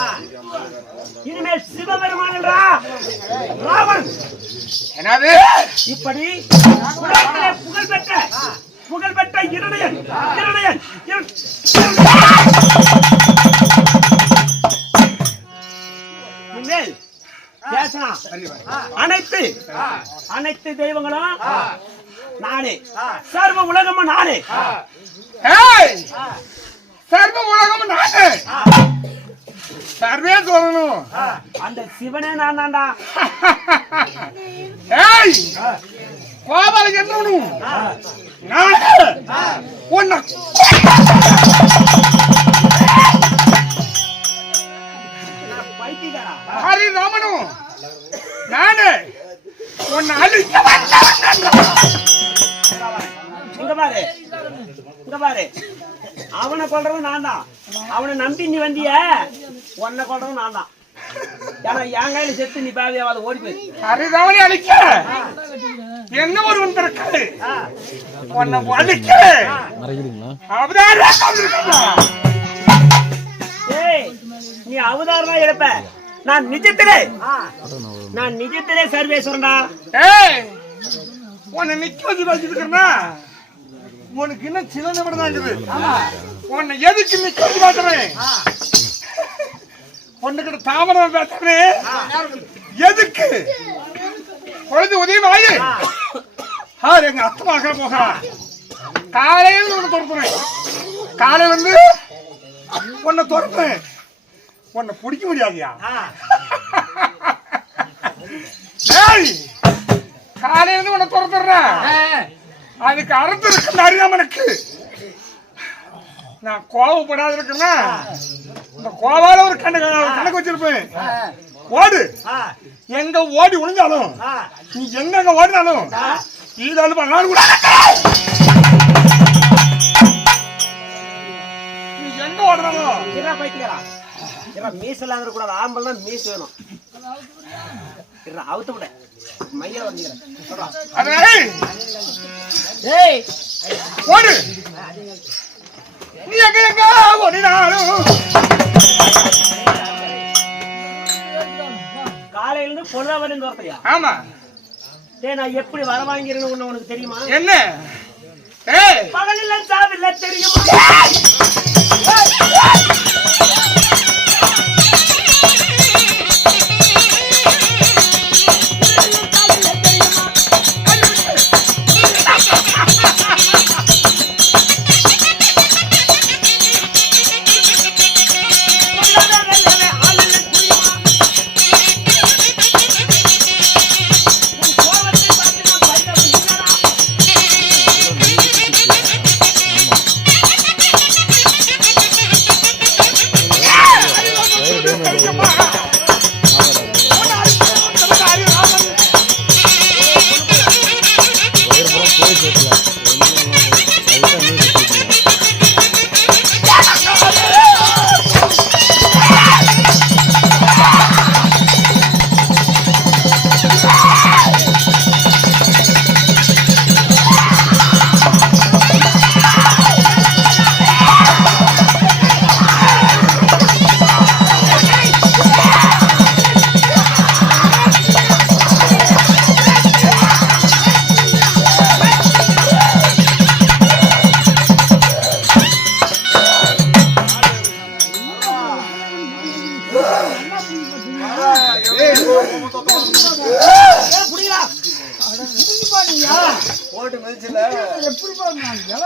இனிமேல் சிவபெருமான் ராவன் என்னது இப்படி புகழ்பெற்ற இரணையன் இனிமேல் பேசலாம். அனைத்து தெய்வங்களும் நானே, சர்வ உலகமும் நானே. சர்வ உலகமும் நானே, சர்வே சொல்லணும். அந்த சிவனே நான் தான்டா. கோபால என்னவனும் நானே. உன்னை ஹரிராமனும் நானே. உன்னை அழிக்க இங்க பாரு, அவனை கொல்றதும் நான் தான். அவனை நம்பி நீ வந்திய, உன்னை கொல்றதும் நான் தான். ஏன்னா என் கையில செத்து நீ பாவியாவது ஓடி போய் ஹரிராமனை அழிக்க என்ன ஒருவன் பிறக்காது. உன்னை அழிக்க நீ அவதாரமா எடுப்ப. நான் நிஜத்திலே சர்வேஸ்வரன்டா. உன்னை நிக்க வச்சு வச்சிருக்கா உனக்கு இன்னும் சில நிமிடம் தான் இருக்குது. உன்னை எதுக்கு நிக்க வச்சு பாத்துறேன். உன்னுக்கிட்ட தாமரம் பேசுறேன். எதுக்கு பொழுது உதயம் ஆயு எங்க அத்தமாக போக காலையில் உன்னை துறப்புறேன். காலையில இருந்து உன்னை துறப்பேன். உன்னை பிடிக்க முடியாதியா? காலையில இருந்து உன்னை துறத்துறேன். அதுக்கு அர்த்தம் இருக்கு அறியாமனுக்கு. நான் கோவப்படாத இருக்குன்னா இந்த கோவால ஒரு கணக்கு வச்சிருப்பேன். ஓடு, எங்க ஓடி ஒளிஞ்சாலும் நீ எங்க ஓடினாலும் ஈடாலும் பண்ணாலும் கூட நீ எங்க ஓடினாலும் மீசெல்லாம் இருக்கக்கூடாது. ஆம்பளை மீஸ் வேணும். அவுத்து விட மைய வந்து ஓடு, நீ எங்க ஓடினாலும். காலையில இருந்து பொழுதா வந்து வரத்தையா? ஆமா. நான் எப்படி வர வாங்கிறேன்னு உனக்கு தெரியுமா? என்ன பகலில்ல சாவில்ல தெரியுமா?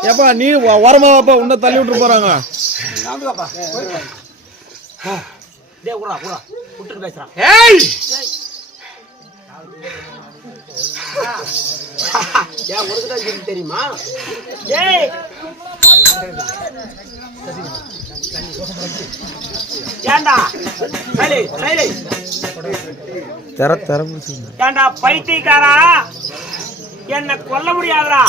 ஏப்பா நீ வரமாப்பா உன்னை தள்ளி விட்டு போறாங்க. பேசுறான். தெரியுமா? ஏண்டா பைத்தியக்காரா, என்ன கொல்ல முடியாதுடா.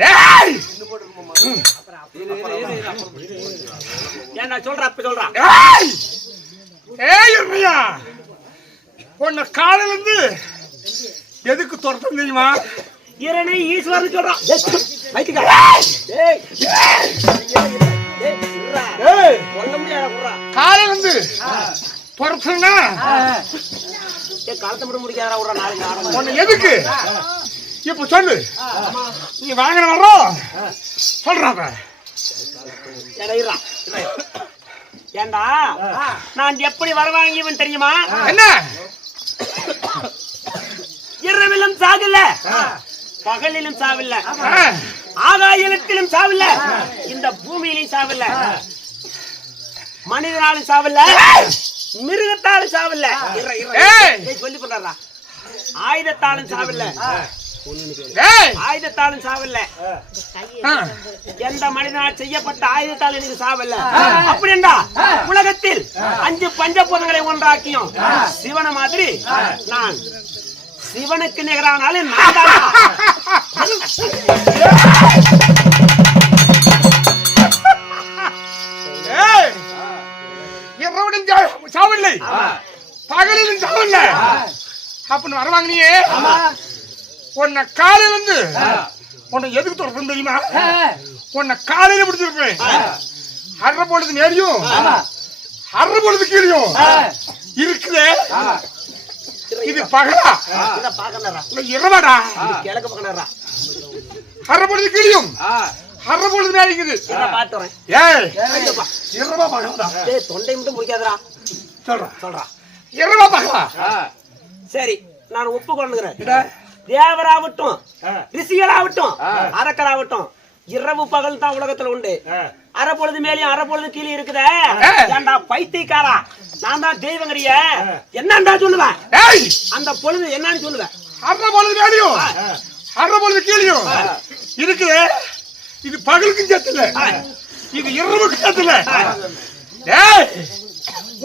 டேய் ஏன் நான் சொல்றேன் அப்ப சொல்றான் ஏய் ஏய் இருமையா உன்னை காலையில இருந்து எதுக்கு துரத்தம் தெரியுமா? இரணை ஈஸ்வரன் சொல்றான் காலையில இருந்து துரத்துனா காலத்தை மட்டும் முடிக்காதா விடுறா நாளைக்கு உன்னை எதுக்கு இப்ப சொல்லு. நீ வாங்கின வர்றோம் சொல்றாங்க. ஏண்டா நான் எப்படி வர வாங்கியவன் தெரியுமா? என்ன இரவிலும் சாகல, பகலிலும் சாவில்ல, ஆகாயத்திலும் சாவில்ல, இந்த பூமியிலும் சாவில்ல, மனிதனாலும் சாவில்ல, மிருகத்தாலும் சாவில்ல, சொல்லி பண்றா ஆயுதத்தாலும் சாவில்ல, ஆயுதத்தாலும் சாவில்ல, எந்த மனிதனால் செய்யப்பட்ட ஆயுதத்தால் எனக்கு சாவில்ல. அப்படின்னா உலகத்தில் 5 பஞ்சபூதங்களை ஒன்றாக்கியும் சிவன மாதிரி நான் சிவனுக்கு நிகரானாலும் நான் தான். இரவுடன் சாவில்லை, பகலிலும் சாவில்லை அப்படின்னு வரவாங்கினியே. உன்னை காலையில இருந்து உன்னை எதுக்கு தொடர்ந்து தெரியுமா? உன்னை காலையில பிடிச்சிருப்பேன். அரை பொழுது மேலையும் அரை பொழுது கீழையும் இருக்குது. இது பகலா இரவாடா? கிழக்கு பக்கம் அரை பொழுது கீழையும் அரை பொழுது மேலிக்குது. ஏய் இரவா பகலா? தொண்டை மட்டும் முடிக்காதரா சொல்றா இரவா பகலா? சரி நான் ஒப்புக்கொண்டுகிறேன். தேவராகட்டும் ரிஷிகளாகட்டும் அரக்கராகட்டும் இரவு பகல் தான் உலகத்துல உண்டு. அரை பொழுது மேலேயும் அரை பொழுது கீழே இருக்குதே. ஏண்டா பைத்தியக்காரா, நான் தான் தெய்வங்கறிய என்னண்டா சொல்லுவேன்? அந்த பொழுது என்னன்னு சொல்லுவேன்? அரை பொழுது மேலேயும் அரை பொழுது கீழையும் இருக்குது. இது பகலுக்கும் சேர்த்துல, இது இரவுக்கு சேர்த்துல. ஏய்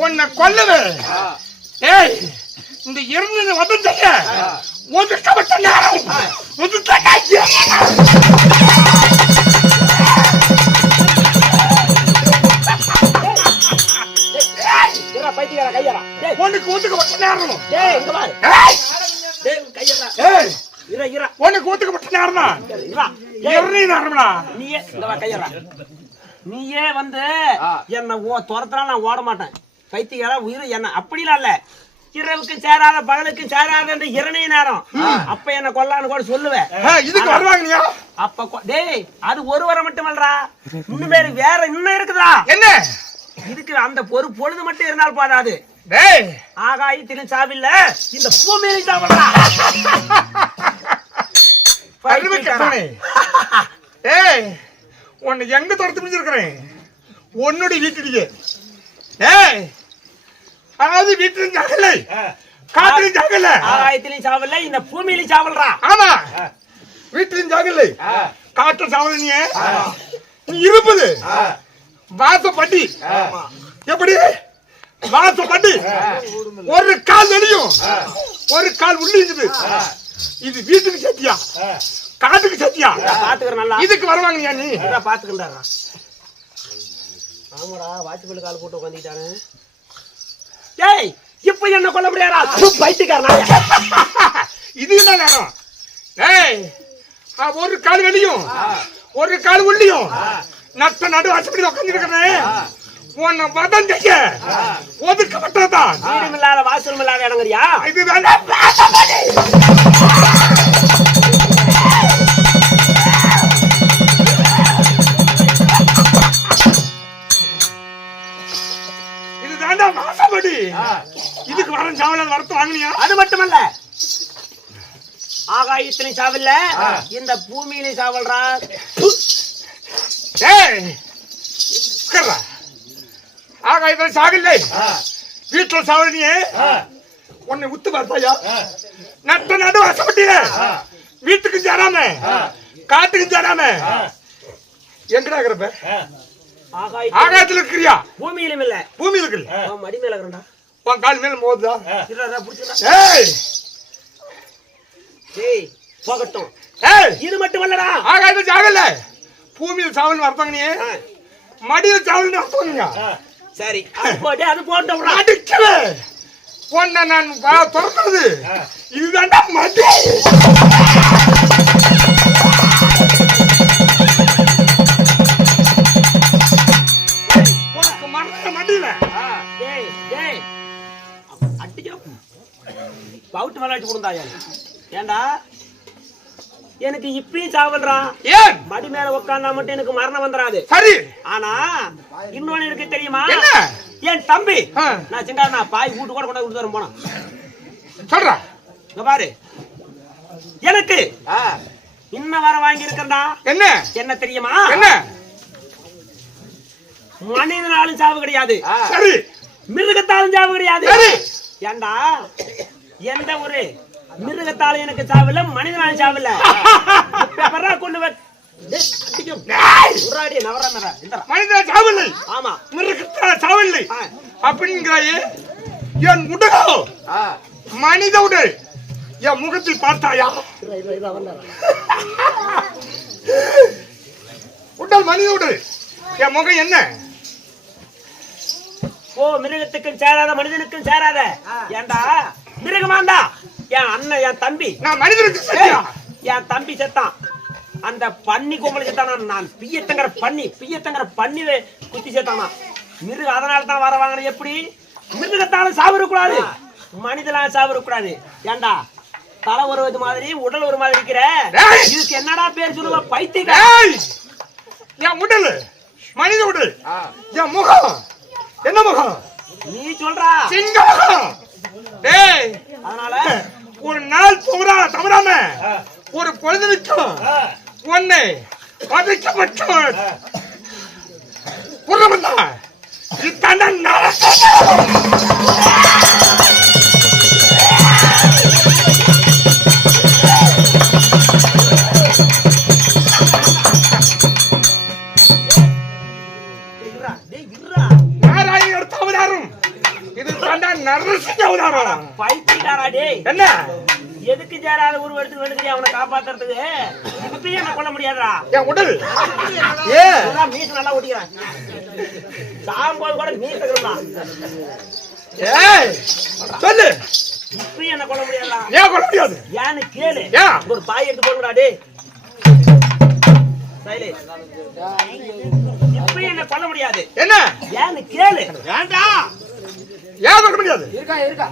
உன்னை கொல்லவே. ஏய் இந்த இருந்த வந்து ஒதுக்கப்பட்ட நேரம் உனக்கு ஒதுக்கப்பட்ட நேரம் உனக்கு ஒதுக்கப்பட்ட நேரம் தான். நேரம்டா. நீயே வந்து என்ன துரத்துறா நான் ஓட மாட்டேன். பைத்தியக்காரா உயிர் என்ன அப்படிலாம் இல்ல. இரவுக்கு சேராத பகலுக்கு சேராத என்று இரணை நேரம். அப்ப என்ன கொல்லான்னு கூட சொல்லுவேன். இதுக்கு வருவாங்க அப்ப டேய் அது ஒரு வரம் மட்டுமல்லடா, இன்னும் வேற இன்னும் இருக்குதா? என்ன இதுக்கு அந்த ஒரு பொழுது மட்டும் இருந்தால் போதாது. டேய் ஆகாயத்திலும் சாவில்ல, இந்த பூமியிலும் சாவில்ல. ஏய் உன்னை எங்க துரத்து பிடிச்சிருக்கிறேன்? உன்னுடைய வீட்டிலேயே. ஏய் அதாவது வீட்டிலும் சாகல, காட்டிலும் சாகல, ஆகாயத்திலும் சாவல்ல, இந்த பூமியிலும் சாவல்றா. ஆமா வீட்டிலும் சாகல, காட்டு சாவல. நீ இருப்பது வாசப்பட்டி. எப்படி வாசப்பட்டி? ஒரு கால் வெளியும் ஒரு கால் உள்ள இருக்குது. இது வீட்டுக்கு சத்தியா காட்டுக்கு சத்தியா? பாத்துக்கிற நல்லா. இதுக்கு வருவாங்க நீ பாத்துக்கிட்டாரா? ஆமாடா வாட்சிபல் கால் போட்டு உட்காந்துட்டானு. ஏய் இப்ப என்ன கொல்ல முடியாதா? பைத்தியக்காரனா? இது என்ன நேரம்? ஏய் ஒரு கால் வெளியும் ஒரு கால் உள்ளியும் நட்ட நடு வாசப்படி உட்காந்துருக்கிறேன். உன்னை வதம் செய்ய ஒதுக்கப்பட்டதான். வீடும் இல்லாத வாசலும் இல்லாத இடங்கறியா? இதுதான் வாசப்படி. இதுக்கு வர சாவல வரத்து வாங்கினியா? அது மட்டுமல்ல, ஆகாயத்தினை சாவல்ல, இந்த பூமியிலே சாவல்றா. ஆகாயத்துல சாகல, வீட்டுல சாவலியே. உன்னை உத்து பார்த்தாயா? நட்ட நடு வாசப்பட்டியில வீட்டுக்கு சேராம காட்டுக்கு சேராம எங்கடா இருக்கிறப்ப? ஆகாயத்துல இருக்கிறியா? பூமியிலும் இல்ல. பூமியில இருக்கு. மடி மேல இருக்கா? உன் கால் மேல மோதுதா? இல்லடா புடிச்சடா. ஏய் ஏய் போகட்டும். ஏய் இது மட்டும் இல்லடா. ஆகாயத்துல சாவல்ல, பூமியில் சாவல்னு அர்த்தங்க நீ, மடியில் சாவல்னு அர்த்தங்க. சரி அது போட்டு அது போட்டோம்டா. அடிக்கல பொண்ண நான் துறக்கிறது இதுதான்டா மடி. உனக்கு மரண மடியில டேய் டேய் அடிச்சோ பவுட் விளையாட்டு கொடுந்தாயா? ஏண்டா எனக்கு இப்பயும் சாவல்றா. ஏன் மடி மேல உட்கார்ந்தா மட்டும் எனக்கு மரணம் வந்துடாது. சரி ஆனா இன்னொன்னு எனக்கு தெரியுமா? என்ன? என் தம்பி ஆ. நான் சிங்காரனா பாய் வீட்டு கூட கொண்டு கொடுத்து போனான். சொல்றா. இங்க பாரு எனக்கு இன்ன வர வாங்கி இருக்கா. என்ன என்ன தெரியுமா? என்ன? மனிதனாலும் சாவு கிடையாது, சரி மிருகத்தாலும் சாவு கிடையாது. சரி. ஏண்டா எந்த ஒரு மிருகத்தாலும் எனக்கு சாவு இல்ல, மனிதனாலும் சாவு இல்ல. கொண்டு மனிதன சாவில்லை, ஆமா மிருகத்தால சாவில்லை ஆ. அப்படிங்கிறாயே. என் உடலோ மனித உடல், என் முகத்தில் பார்த்தாயா? உடல் மனித உடல், என் முகம் என்ன? ஓ மிருகத்துக்கும் சேராத மனிதனுக்கும் சேராத. ஏண்டா மிருகமாண்டா என் அண்ணன் என் தம்பி. நான் மனிதனுக்கு சரியா? என் தம்பி செத்தான், அந்த பன்னி கும்பல் செத்தானா. நான் பியத்தங்கிற பண்ணி குத்தி செத்தானா மிருகம். அதனால தான் வர வாங்கின. எப்படி மிருகத்தாலும் சாப்பிடக்கூடாது, மனிதனாலும் சாப்பிடக்கூடாது. ஏண்டா தலை ஒரு இது மாதிரி உடல் ஒரு மாதிரி இருக்கிற, இதுக்கு என்னடா பேர் சொல்லுவ? பைத்தியம். ஏய், என் உடல் மனித உடல், என் முகம் என்ன முகம்? நீ சொல்றா சிங்க முகம். டேய், அதனால ஒரு நாள் தவறாம ஒரு பொழுதுக்கும் உன்னை பதைக்கப்பட்டவன் புறமந்தா இத்தனை நாராயண எடுத்த அவதாரம் இது தாண்டா நரசிங்க அவதாரம். பைத்தியக்காரா டேய். என்ன எதுக்கு சேராத ஒரு இடத்துக்கு வேணுங்க அவனை காப்பாத்துறதுக்கு? இப்பயும் என்ன கொல்ல முடியாதா? என் உடல் மீச நல்லா ஓடிக்கிறான், சாம்போது கூட மீசா. ஏய் சொல்லு, இப்பயும் என்ன கொல்ல முடியாதா? ஏன் கொல்ல முடியாது? ஏன்னு கேளு. ஏன்? ஒரு பாய் எடுத்து போடுங்கடா டேய். இப்பயும் என்ன கொல்ல முடியாது. என்ன ஏன்னு கேளு. ஏன்டா ஏன் கொல்ல முடியாது? இருக்கா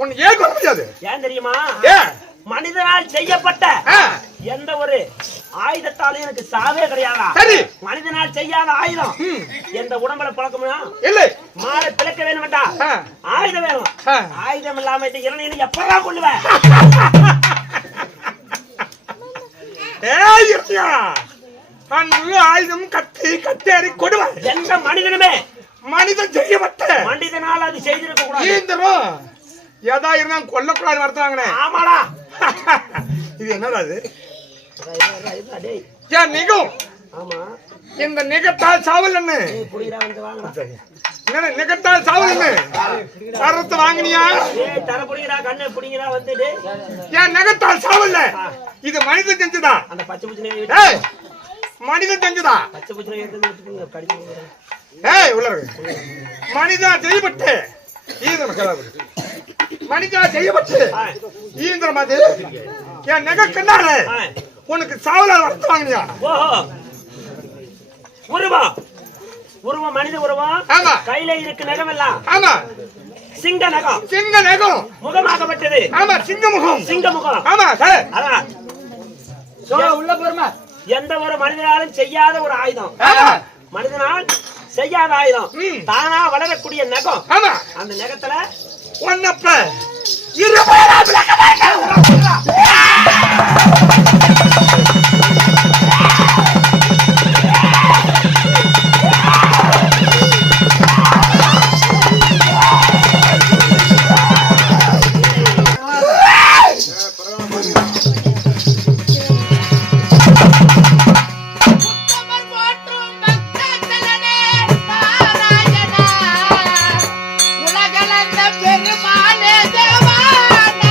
உன்னை ஏன் கொல்ல முடியாது? ஏன் தெரியுமா? ஏன்? மனிதனால் செய்யப்பட்ட ஆ. எந்த ஒரு ஆயுதத்தாலும் எனக்கு சாவே கிடையாதா? சரி. மனிதனால் செய்யாத ஆயுதம் எந்த உடம்புல பழக்கமா? இல்லை. மாலை பிளக்க வேணும்டா, ஆ. ஆயுதம் வேணும். ஆ. ஆயுதம் இல்லாம இரணை எப்பதான் கொள்ளுவேன்? ஏய் இருக்கியா, அன்பு ஆயுதம் கத்தி கத்தேறி கொடுவேன். எந்த மனிதனுமே மனிதன் செய்யப்பட்ட மனிதனால் அது செய்திருக்க கூடாது. ஈந்தரும் ஏதா இருந்தா கொல்லக்கூடாது வருத்தாங்கண்ணே. ஆமாடா. இது என்னடா இது? டேய். ஏன் நிகம்? ஆமா இந்த நிகத்தால் சாவல் என்ன? புடிடா வந்து வாங்க. என்ன நிகத்தால் சாவல் என்ன? சரத்து வாங்கினியா? ஏய் தர புடிடா, கண்ணை புடிங்கடா வந்துடு. ஏன் நகத்தால் சாவல்ல? இது மனிதன் செஞ்சதா? அந்த பச்சை பூச்சினை ஏய் மனிதன் செஞ்சதா? பச்சை பூச்சினை எடுத்து கடிச்சு. ஏய் உள்ள மனிதா செய்யப்பட்டு மனிதா செய்யப்பட்டு ஈந்திர மாதிரி என் நகை கண்ணால உனக்கு சாவல வளர்த்து வாங்கினியா? ஓஹோ, உருவம் உருவம் மனித உருவம். ஆமா. கையில இருக்கு நகம் எல்லாம் ஆமா, சிங்க நகம். சிங்க நகம். முகமாகப்பட்டது. ஆமா, சிங்க முகம். சிங்க முகம். ஆமா சார். அதான் உள்ள போறமா. எந்த ஒரு மனிதனாலும் செய்யாத ஒரு ஆயுதம், ஆமா. மனிதனால் செய்யாத ஆயுதம், ம். தானா வளரக்கூடிய நகம். ஆமா, அந்த நகத்துல ஒன்னப்ப இருபது உலகளந்த பெருமானே தேவான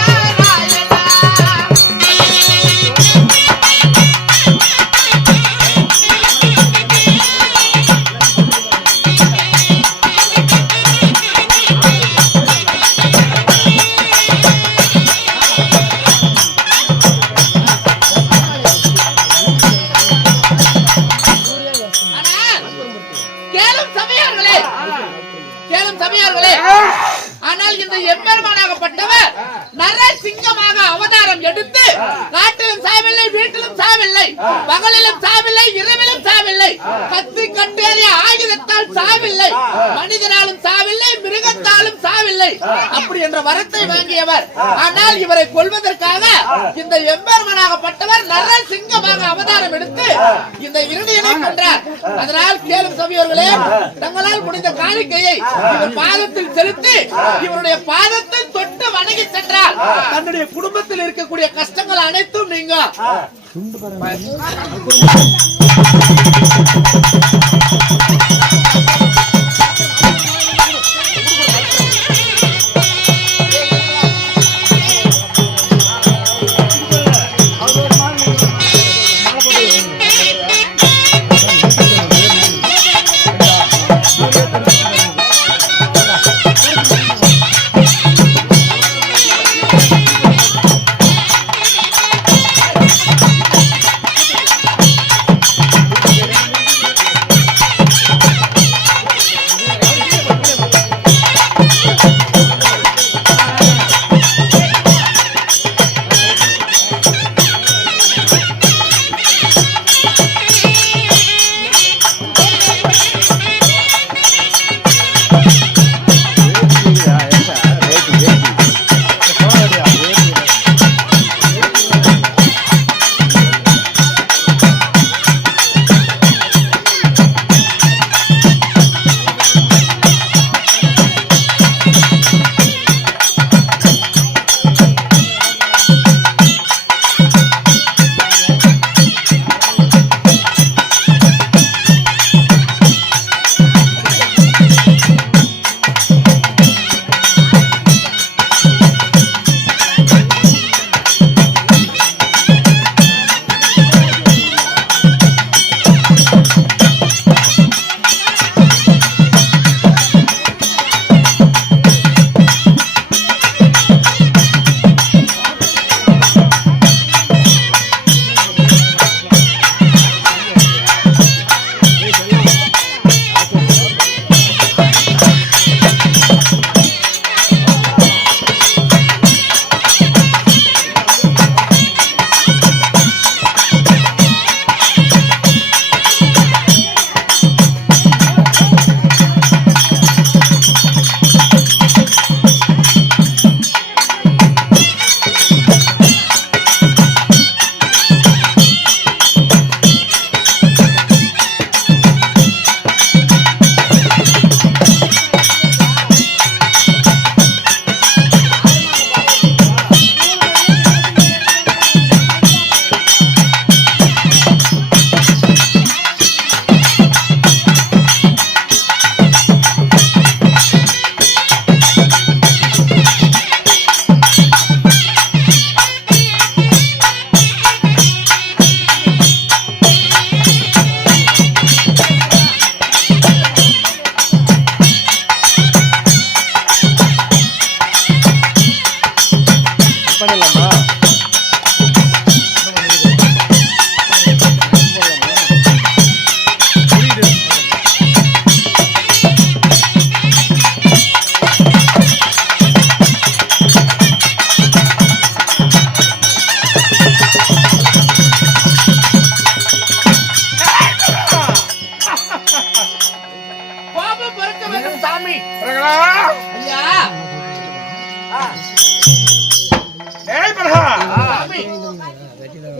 சபையார்களே, ஆனால் இந்த எம்பெருமானாகப்பட்டவர் நரசிங்கமாக அவதாரம் எடுத்து காட்டிலும் சாவில்லை, வீட்டிலும் சாவில்லை, பகலிலும் சாவில்லை, இரவிலும் சாவில்லை, கத்தி கட்டேறிய ஆயுதத்தால் சாவில்லை, மனிதனாலும் சாவில்லை, மிருகத்தாலும் சாவில்லை, அப்படி என்ற வரத்தை வாங்கியவர். ஆனால் இவரை கொல்வதற்காக இந்த எம்பெருமானாகப்பட்டவர் நரசிங்கமாக அவதாரம் எடுத்து இந்த இருடியனை கொன்றார். அதனால் கேளும் சபையோர்களே, தங்களால் முடிந்த காணிக்கையை இவர் பாதத்தில் செலுத்தி இவருடைய பாதத்தை தொட்டு வணங்கி சென்றார். தன்னுடைய குடும்பத்தில் இருக்கக்கூடிய கஷ்டங்கள் அனைத்தும் நீங்க.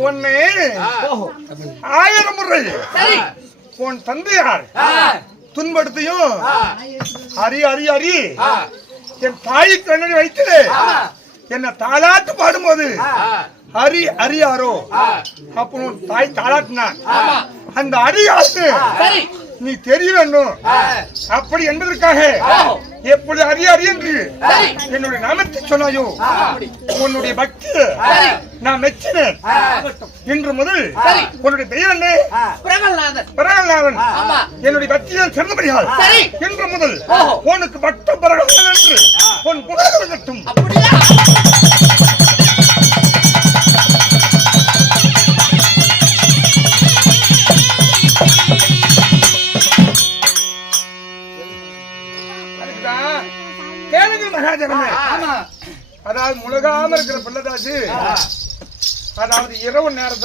உன்னை 1000 முறை உன் தந்தையார் துன்படுத்தியும் அரி அரி அரி என் தாய் கண்ணனை வைத்து என்ன தாளாட்டு பாடும்போது ஹரி அரியாரோ அப்போ உன் தாய் தாளாட்டினான். அந்த அரியாசு நீ தெரிய வேண்டும் அப்படி என்பதற்காக எப்படி அறிய என்று என்னுடைய நாமத்தை சொன்னாயோ உன்னுடைய பக்தி நான் மெச்சினேன். இன்று முதல் உன்னுடைய பெயர் என்ன? பிரகல்நாதன். என்னுடைய பக்தியால் சிறந்தபடியால் இன்று முதல் உனக்கு பக்த பிரகல்நாதன் என்று உன் புகழ் விளங்கட்டும். கேளுங்கள் மகாஜனமே. ஆமா அதாவது முழுகாம இருக்கிற பிள்ளைதாச்சு. அதாவது இரவு நேரத்துல